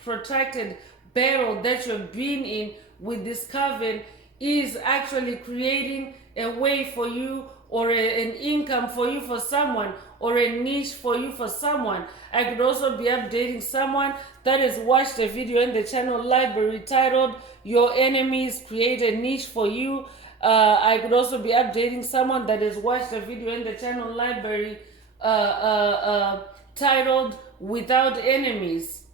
protracted battle that you've been in with this coven, is actually creating a way for you, or an income for you, for someone, or a niche for you, for someone. I could also be updating someone that has watched a video in the channel library titled "Your Enemies Create a Niche for You." I could also be updating someone that has watched a video in the channel library titled "Without Enemies,"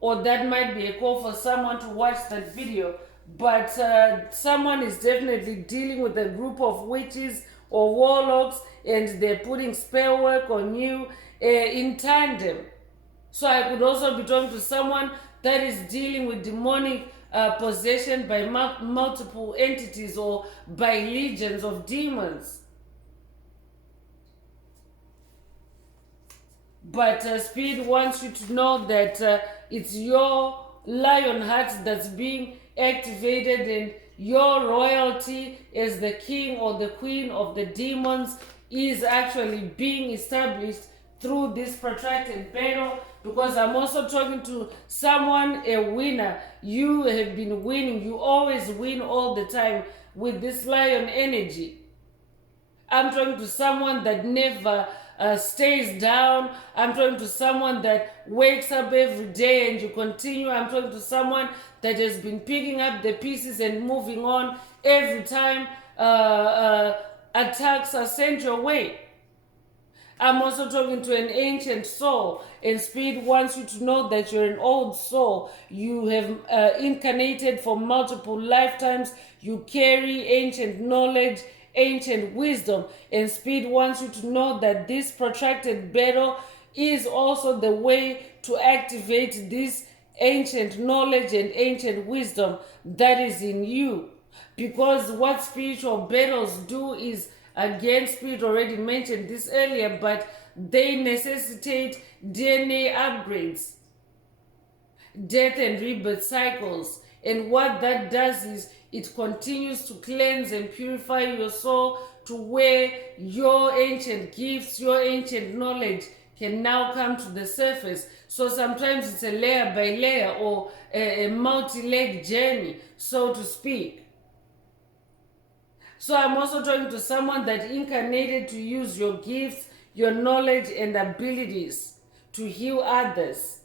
or that might be a call for someone to watch that video. But someone is definitely dealing with a group of witches or warlocks, and they're putting spell work on you in tandem. So I could also be talking to someone that is dealing with demonic possession by multiple entities, or by legions of demons. But Spirit wants you to know that it's your lion heart that's being activated, and your royalty as the king or the queen of the demons is actually being established through this protracted battle. Because I'm also talking to someone, a winner. You have been winning. You always win all the time with this lion energy. I'm talking to someone that never stays down. I'm talking to someone that wakes up every day and you continue. I'm talking to someone that has been picking up the pieces and moving on every time attacks are sent your way. I'm also talking to an ancient soul, and Spirit wants you to know that you're an old soul. You have incarnated for multiple lifetimes. You carry ancient knowledge, ancient wisdom, and Spirit wants you to know that this protracted battle is also the way to activate this ancient knowledge and ancient wisdom that is in you. Because what spiritual battles do is, again, Spirit already mentioned this earlier, but they necessitate DNA upgrades, death and rebirth cycles. And what that does is it continues to cleanse and purify your soul to where your ancient gifts, your ancient knowledge can now come to the surface. So sometimes it's a layer by layer, or a multi-leg journey, so to speak. So I'm also talking to someone that incarnated to use your gifts, your knowledge and abilities to heal others.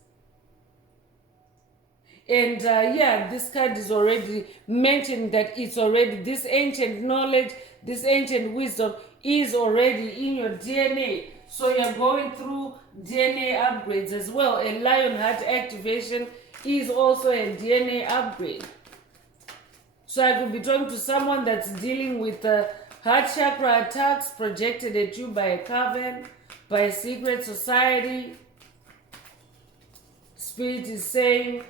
And this card is already mentioning that it's already, this ancient knowledge, this ancient wisdom is already in your DNA. So you're going through DNA upgrades as well. A lion heart activation is also a DNA upgrade. So I could be talking to someone that's dealing with heart chakra attacks projected at you by a coven, by a secret society. Spirit is saying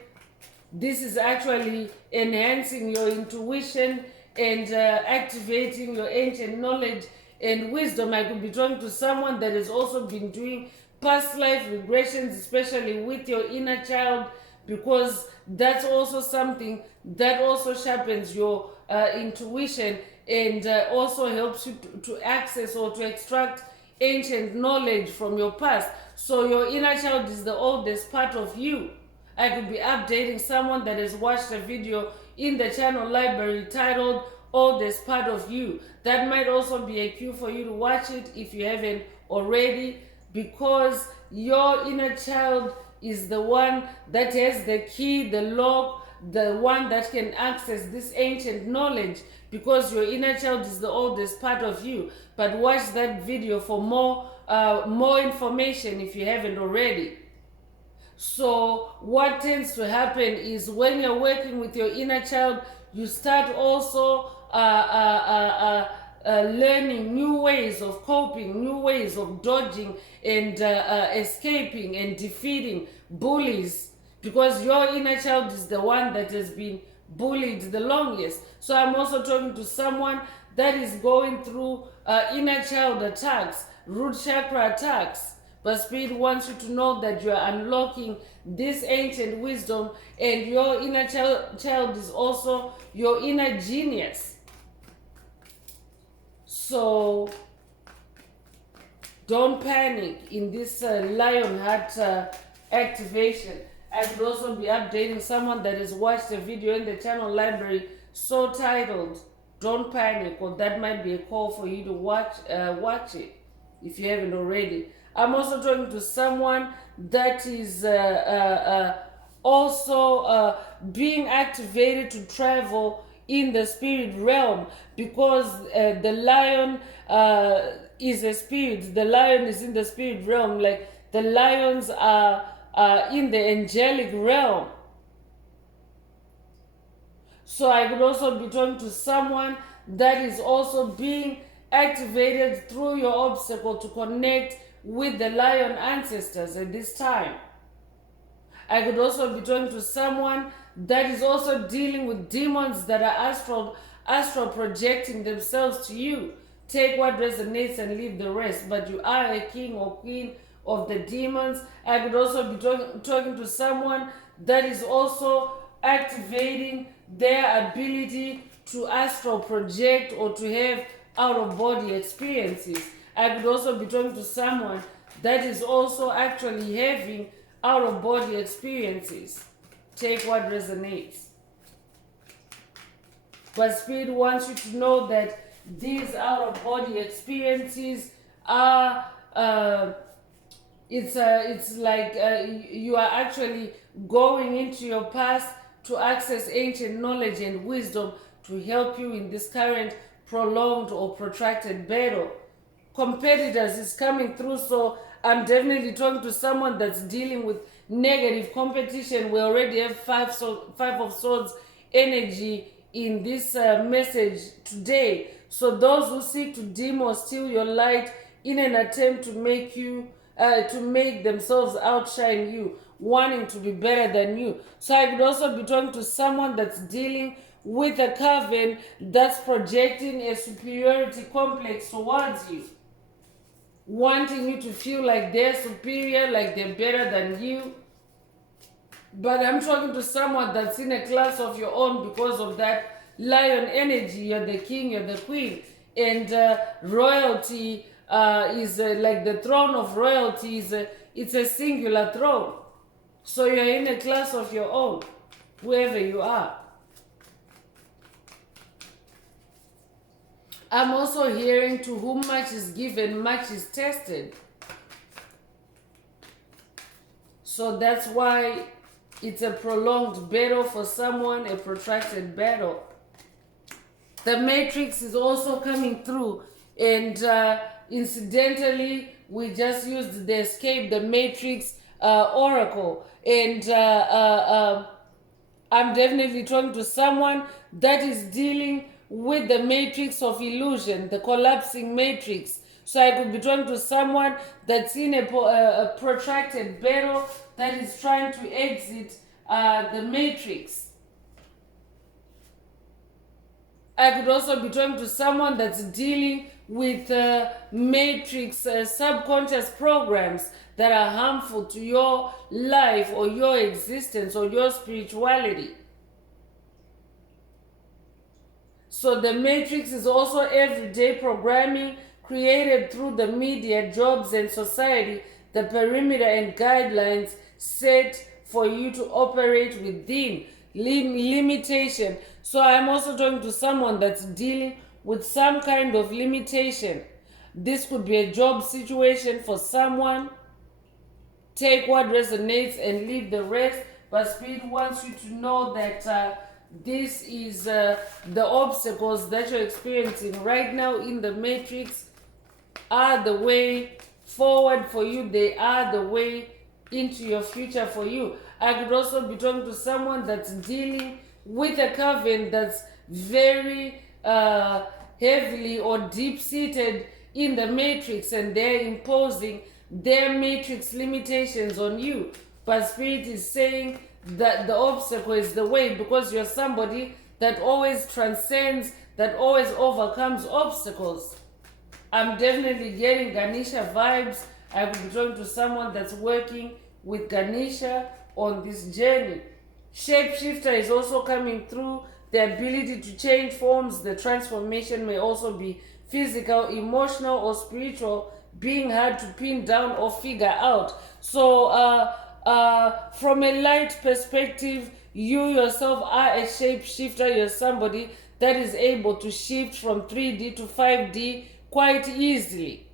this is actually enhancing your intuition and activating your ancient knowledge and wisdom. I could be talking to someone that has also been doing past life regressions, especially with your inner child, because that's also something that also sharpens your intuition and also helps you to access or to extract ancient knowledge from your past. So your inner child is the oldest part of you. I could be updating someone that has watched a video in the channel library titled "Oldest Part of You." That might also be a cue for you to watch it if you haven't already, because your inner child is the one that has the key, the lock, the one that can access this ancient knowledge, because your inner child is the oldest part of you. But watch that video for more information if you haven't already. So what tends to happen is when you're working with your inner child, you start also learning new ways of coping, new ways of dodging and escaping and defeating bullies, because your inner child is the one that has been bullied the longest. So I'm also talking to someone that is going through inner child attacks, root chakra attacks. But Spirit wants you to know that you are unlocking this ancient wisdom, and your inner child is also your inner genius. So don't panic in this lion heart activation. I could also be updating someone that has watched a video in the channel library so titled "Don't Panic," or that might be a call for you to watch it if you haven't already. I'm also talking to someone that is also being activated to travel in the spirit realm, because the lion is a spirit. The lion is in the spirit realm. Like the lions are in the angelic realm. So I could also be talking to someone that is also being activated through your obstacle to connect with the lion ancestors at this time. I could also be talking to someone that is also dealing with demons that are astral projecting themselves to you. Take what resonates and leave the rest. But you are a king or queen of the demons. I could also be talking to someone that is also activating their ability to astral project or to have out-of-body experiences. I could also be talking to someone that is also actually having out-of-body experiences. Take what resonates. But Spirit wants you to know that these out-of-body experiences are it's like you are actually going into your past to access ancient knowledge and wisdom to help you in this current prolonged or protracted battle. Competitors is coming through, so I'm definitely talking to someone that's dealing with negative competition. We already have five of swords energy in this message today. So those who seek to dim or steal your light in an attempt to make you to make themselves outshine you, wanting to be better than you. So I could also be talking to someone that's dealing with a coven that's projecting a superiority complex towards you, wanting you to feel like they're superior, like they're better than you. But I'm talking to someone that's in a class of your own because of that lion energy. You're the king, you're the queen. And royalty is like the throne of royalty it's a singular throne. So you're in a class of your own, wherever you are. I'm also hearing, to whom much is given, much is tested. So that's why it's a prolonged battle for someone, a protracted battle. The matrix is also coming through, and incidentally, we just used the Escape the Matrix oracle, and I'm definitely talking to someone that is dealing with the matrix of illusion, the collapsing matrix. So I could be talking to someone that's in a protracted battle that is trying to exit the matrix. I could also be talking to someone that's dealing with matrix subconscious programs that are harmful to your life or your existence or your spirituality. So the matrix is also everyday programming created through the media, jobs, and society, the perimeter and guidelines set for you to operate within. Limitation. So I'm also talking to someone that's dealing with some kind of limitation. This could be a job situation for someone. Take what resonates and leave the rest. but Spirit wants you to know that this is the obstacles that you're experiencing right now in the matrix are the way forward for you. They are the way into your future for you. I could also be talking to someone that's dealing with a coven that's very heavily or deep-seated in the matrix, and they're imposing their matrix limitations on you. But Spirit is saying that the obstacle is the way, because you're somebody that always transcends, that always overcomes obstacles. I'm definitely getting Ganesha vibes. I could be talking to someone that's working with Ganesha on this journey. Shapeshifter is also coming through. The ability to change forms. The transformation may also be physical, emotional, or spiritual, being hard to pin down or figure out. So from a light perspective, you yourself are a shapeshifter. You're somebody that is able to shift from 3D to 5D quite easily.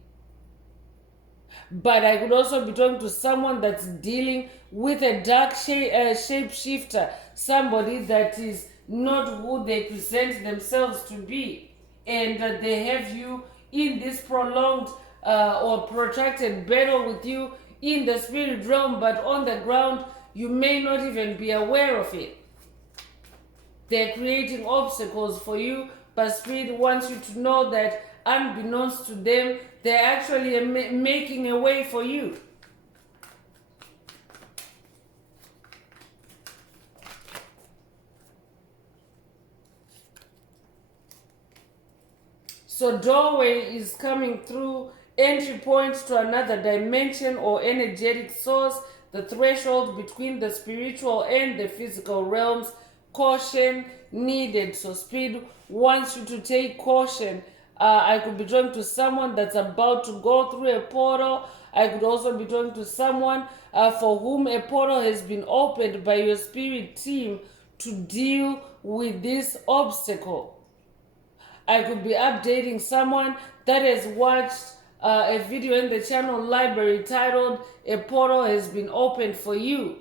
But I could also be talking to someone that's dealing with a dark shapeshifter, somebody that is not who they present themselves to be, and they have you in this prolonged or protracted battle with you in the spirit realm, but on the ground you may not even be aware of it. They're creating obstacles for you, but Spirit wants you to know that unbeknownst to them, they're actually making a way for you. So doorway is coming through, entry points to another dimension or energetic source, the threshold between the spiritual and the physical realms. Caution needed. So Spirit wants you to take caution. I could be talking to someone that's about to go through a portal. I could also be talking to someone for whom a portal has been opened by your spirit team to deal with this obstacle. I could be updating someone that has watched a video in the channel library titled "A Portal Has Been Opened for You."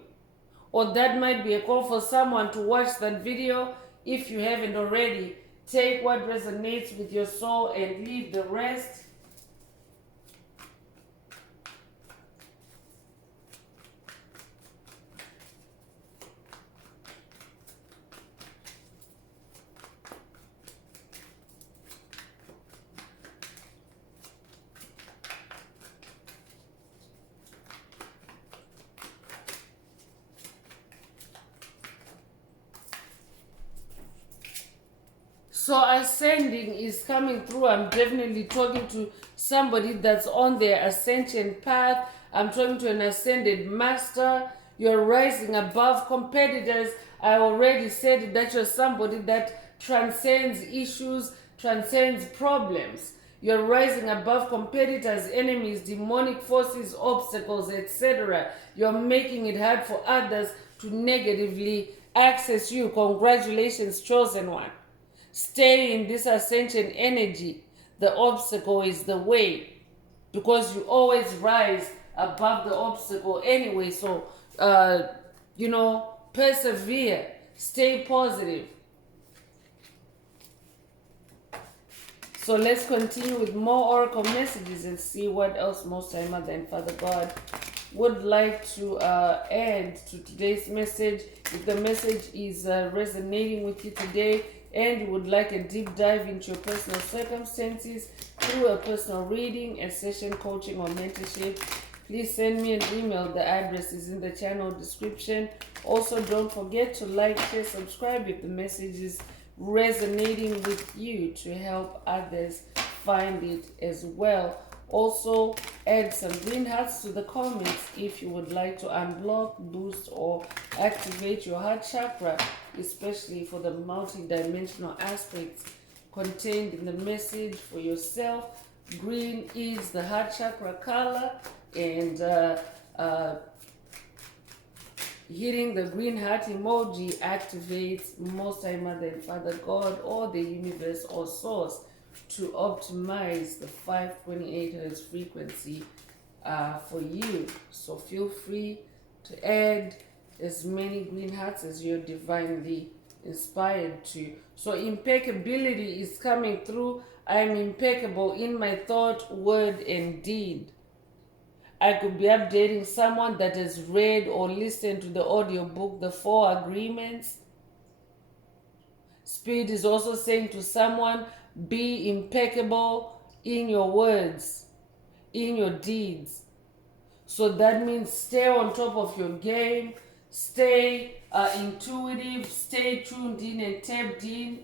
Or that might be a call for someone to watch that video if you haven't already. Take what resonates with your soul and leave the rest. So ascending is coming through. I'm definitely talking to somebody that's on their ascension path. I'm talking to an ascended master. You're rising above competitors. I already said that you're somebody that transcends issues, transcends problems. You're rising above competitors, enemies, demonic forces, obstacles, etc. You're making it hard for others to negatively access you. Congratulations, chosen one. Stay in this ascension energy. The obstacle is the way, because you always rise above the obstacle anyway. So, persevere. Stay positive. So let's continue with more oracle messages and see what else Most High Mother and Father God would like to add to today's message. If the message is resonating with you today, and you would like a deep dive into your personal circumstances through a personal reading, a session, coaching, or mentorship, please send me an email. The address is in the channel description. Also, don't forget to like, share, subscribe if the message is resonating with you, to help others find it as well. Also, add some green hearts to the comments if you would like to unblock, boost, or activate your heart chakra, especially for the multi-dimensional aspects contained in the message for yourself. Green is the heart chakra color, and hitting the green heart emoji activates Most High Mother and Father God, or the universe or source, to optimize the 528 Hz frequency for you. So feel free to add as many green hearts as you're divinely inspired to. So impeccability is coming through. I am impeccable in my thought, word, and deed. I could be updating someone that has read or listened to the audiobook, The Four Agreements. Spirit is also saying to someone, be impeccable in your words, in your deeds. So that means stay on top of your game, stay intuitive, stay tuned in and tapped in.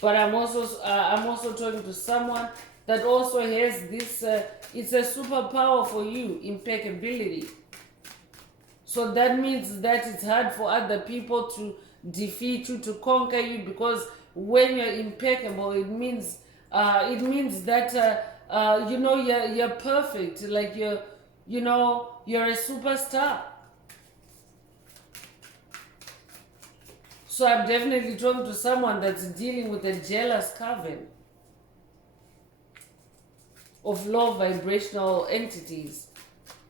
But I'm also talking to someone that also has this. It's a superpower for you, impeccability. So that means that it's hard for other people to defeat you, to conquer you, because when you're impeccable, it means that you're perfect, like you're a superstar. So I'm definitely talking to someone that's dealing with a jealous coven of low vibrational entities,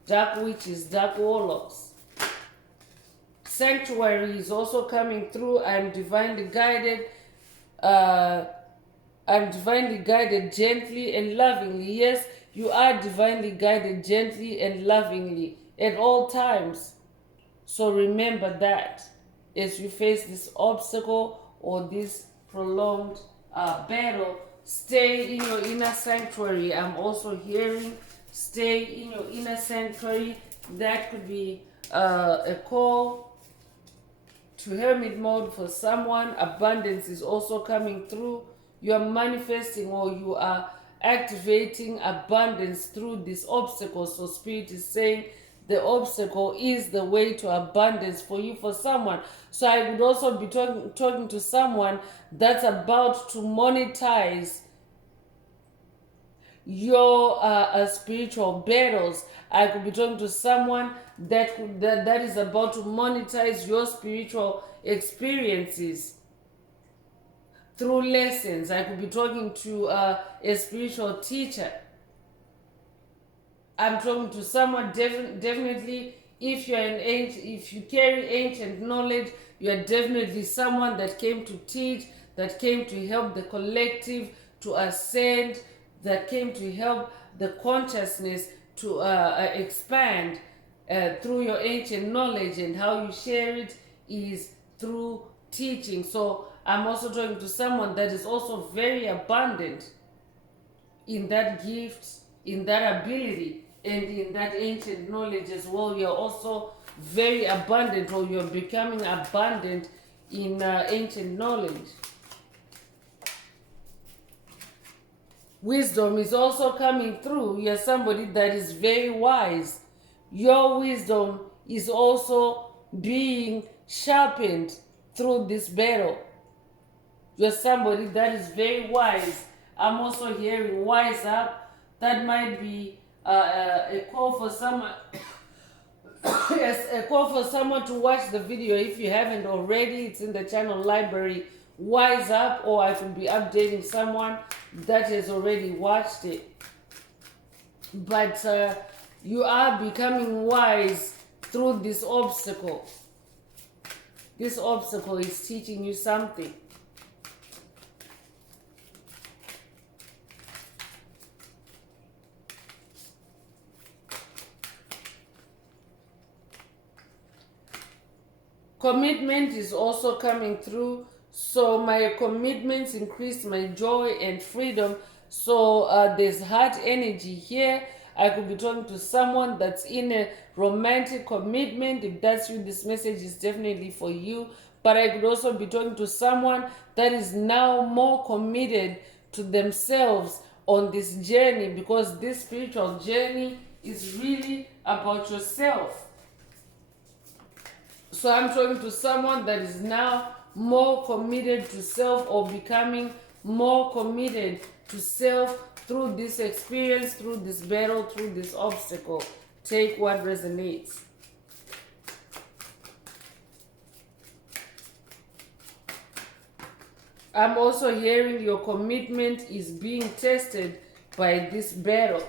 dark witches, dark warlocks. Sanctuary is also coming through. I'm divinely guided. I'm divinely guided gently and lovingly. Yes, you are divinely guided gently and lovingly at all times. So remember that as you face this obstacle or this prolonged battle, stay in your inner sanctuary. I'm also hearing stay in your inner sanctuary. That could be a call to hermit mode for someone. Abundance is also coming through. You are manifesting or you are activating abundance through this obstacle. So Spirit is saying the obstacle is the way to abundance for you, for someone. So I would also be talking to someone that's about to monetize your spiritual battles. I could be talking to someone that is about to monetize your spiritual experiences through lessons. I could be talking to a spiritual teacher. I'm talking to someone definitely. If you're if you carry ancient knowledge, you are definitely someone that came to teach, that came to help the collective to ascend, that came to help the consciousness to expand through your ancient knowledge, and how you share it is through teaching. So I'm also talking to someone that is also very abundant in that gift, in that ability, and in that ancient knowledge as well. You're also very abundant, or you're becoming abundant in ancient knowledge. Wisdom is also coming through. You're somebody that is very wise. Your wisdom is also being sharpened through this battle. You're somebody that is very wise. I'm also hearing wise up. That might be a call for someone. Yes, a call for someone to watch the video. If you haven't already, it's in the channel library, Wise Up, or I could be updating someone that has already watched it. But you are becoming wise through this obstacle. This obstacle is teaching you something. Commitment is also coming through. So my commitments increase my joy and freedom. So there's heart energy here. I could be talking to someone that's in a romantic commitment. If that's you, this message is definitely for you. But I could also be talking to someone that is now more committed to themselves on this journey, because this spiritual journey is really about yourself. So I'm talking to someone that is now more committed to self, or becoming more committed to self through this experience, through this battle, through this obstacle. Take what resonates. I'm also hearing your commitment is being tested by this battle.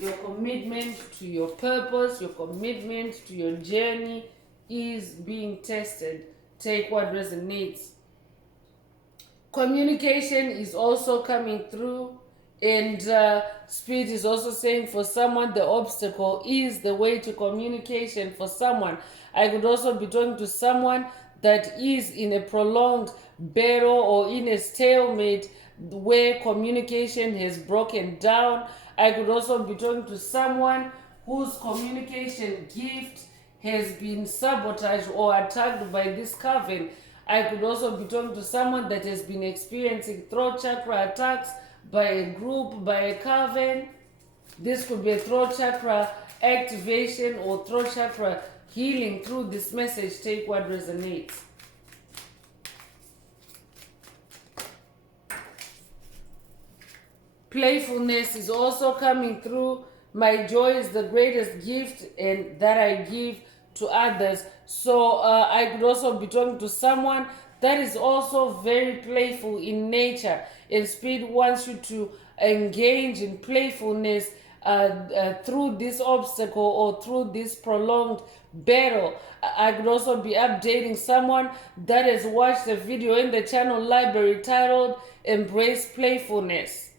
Your commitment to your purpose, your commitment to your journey is being tested. Take what resonates. Communication is also coming through, and Spirit is also saying for someone the obstacle is the way to communication. For someone, I could also be talking to someone that is in a prolonged battle or in a stalemate where communication has broken down. I could also be talking to someone whose communication gift has been sabotaged or attacked by this coven. I could also be talking to someone that has been experiencing throat chakra attacks by a group, by a coven. This could be a throat chakra activation or throat chakra healing through this message. Take what resonates. Playfulness is also coming through. My joy is the greatest gift and that I give to others. So I could also be talking to someone that is also very playful in nature, and Spirit wants you to engage in playfulness through this obstacle or through this prolonged battle. I could also be updating someone that has watched a video in the channel library titled Embrace Playfulness,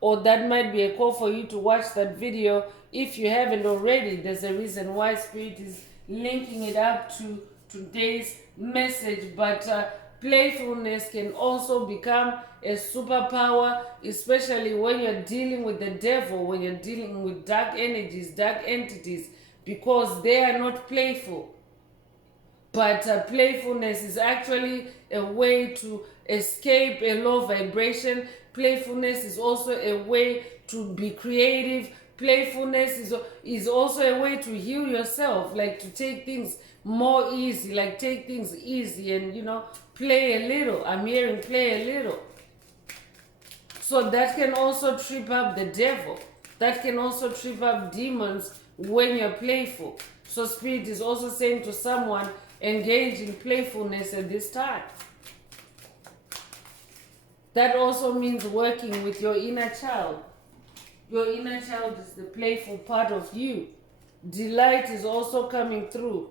or that might be a call for you to watch that video if you haven't already. There's a reason why Spirit is linking it up to today's message. But playfulness can also become a superpower, especially when you're dealing with the devil, when you're dealing with dark energies, dark entities, because they are not playful. But playfulness is actually a way to escape a low vibration. Playfulness is also a way to be creative. Playfulness is also a way to heal yourself, like to take things more easy, like take things easy and, play a little. I'm hearing play a little. So that can also trip up the devil. That can also trip up demons when you're playful. So Spirit is also saying to someone, engage in playfulness at this time. That also means working with your inner child. Your inner child is the playful part of you. Delight is also coming through.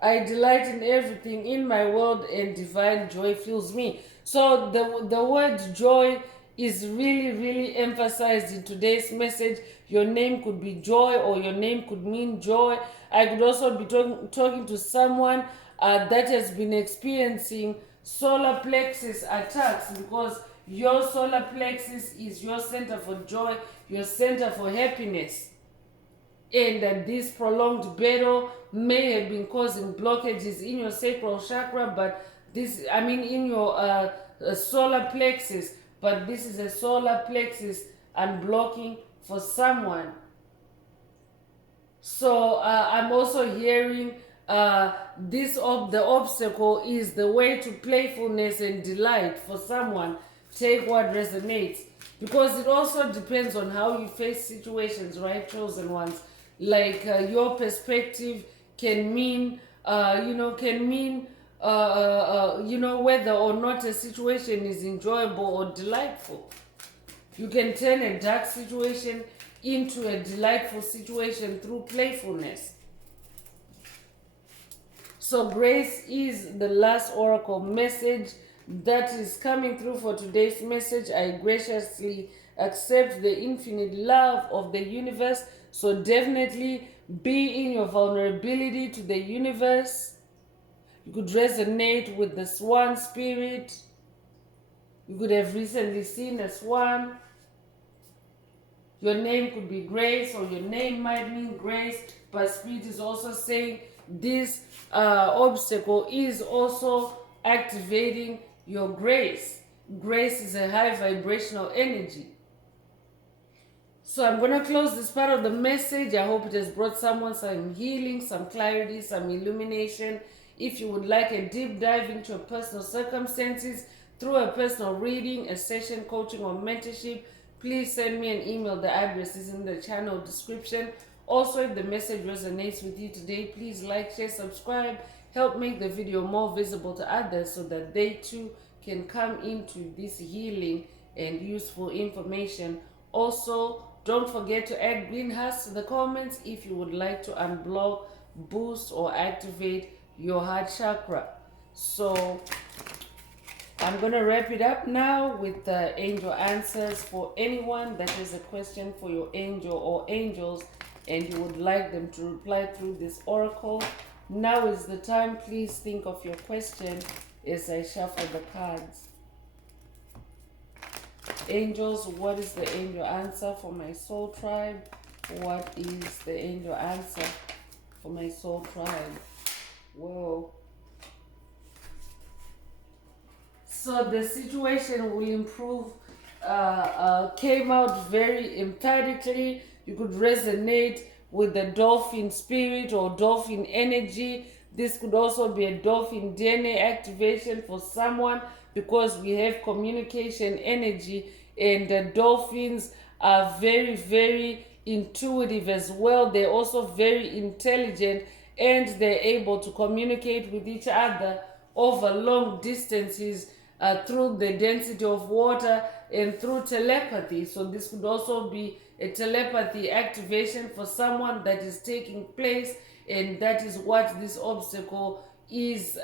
I delight in everything in my world and divine joy fills me. So the word joy is really, really emphasized in today's message. Your name could be Joy, or your name could mean joy. I could also be talking to someone that has been experiencing solar plexus attacks, because your solar plexus is your center for joy, your center for happiness. And that this prolonged battle may have been causing blockages in your sacral chakra, but in your solar plexus, but this is a solar plexus unblocking for someone. So I'm also hearing the obstacle is the way to playfulness and delight for someone. Take what resonates, because it also depends on how you face situations, right, chosen ones. Like your perspective can mean whether or not a situation is enjoyable or delightful. You can turn a dark situation into a delightful situation through playfulness. So grace is the last oracle message that is coming through for today's message. I graciously accept the infinite love of the universe. So definitely be in your vulnerability to the universe. You could resonate with the swan spirit. You could have recently seen a swan. Your name could be Grace, or your name might mean grace, but Spirit is also saying this obstacle is also activating your grace. Grace is a high vibrational energy. So I'm going to close this part of the message. I hope it has brought someone some healing, some clarity, some illumination. If you would like a deep dive into your personal circumstances through a personal reading, a session, coaching, or mentorship, please send me an email. The address is in the channel description. Also, if the message resonates with you today, please like, share, subscribe. Help make the video more visible to others so that they too can come into this healing and useful information. Also, Don't forget to add green hearts to the comments if you would like to unblock, boost, or activate your heart chakra. So I'm going to wrap it up now with the angel answers. For anyone that has a question for your angel or angels and you would like them to reply through this oracle, now is the time. Please think of your question as I shuffle the cards. Angels, what is the angel answer for my soul tribe? What is the angel answer for my soul tribe? Whoa. So the situation will improve. Came out very emphatically. You could resonate with the dolphin spirit or dolphin energy. This could also be a dolphin DNA activation for someone, because we have communication energy, and the dolphins are very, very intuitive as well. They're also very intelligent, and they're able to communicate with each other over long distances through the density of water and through telepathy. So this could also be a telepathy activation for someone that is taking place, and that is what this obstacle is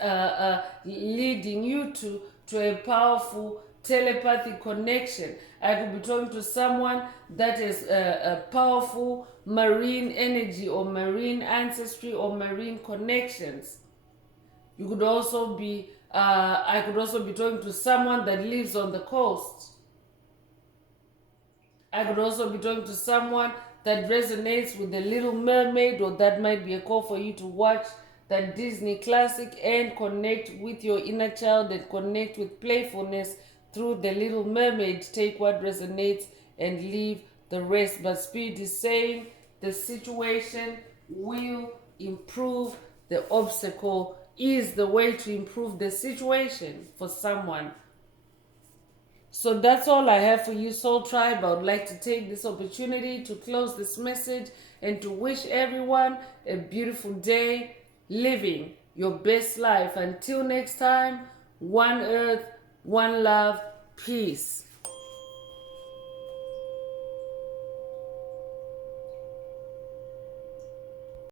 leading you to a powerful telepathic connection. I could be talking to someone that is a powerful marine energy or marine ancestry or marine connections. You could also be, I could also be talking to someone that lives on the coast. I could also be talking to someone that resonates with The Little Mermaid, or that might be a call for you to watch that Disney classic and connect with your inner child and connect with playfulness through The Little Mermaid. Take what resonates and leave the rest. But Spirit is saying the situation will improve. The obstacle is the way to improve the situation for someone. So that's all I have for you, Soul Tribe. I would like to take this opportunity to close this message and to wish everyone a beautiful day, living your best life. Until next time, one earth, one love, peace.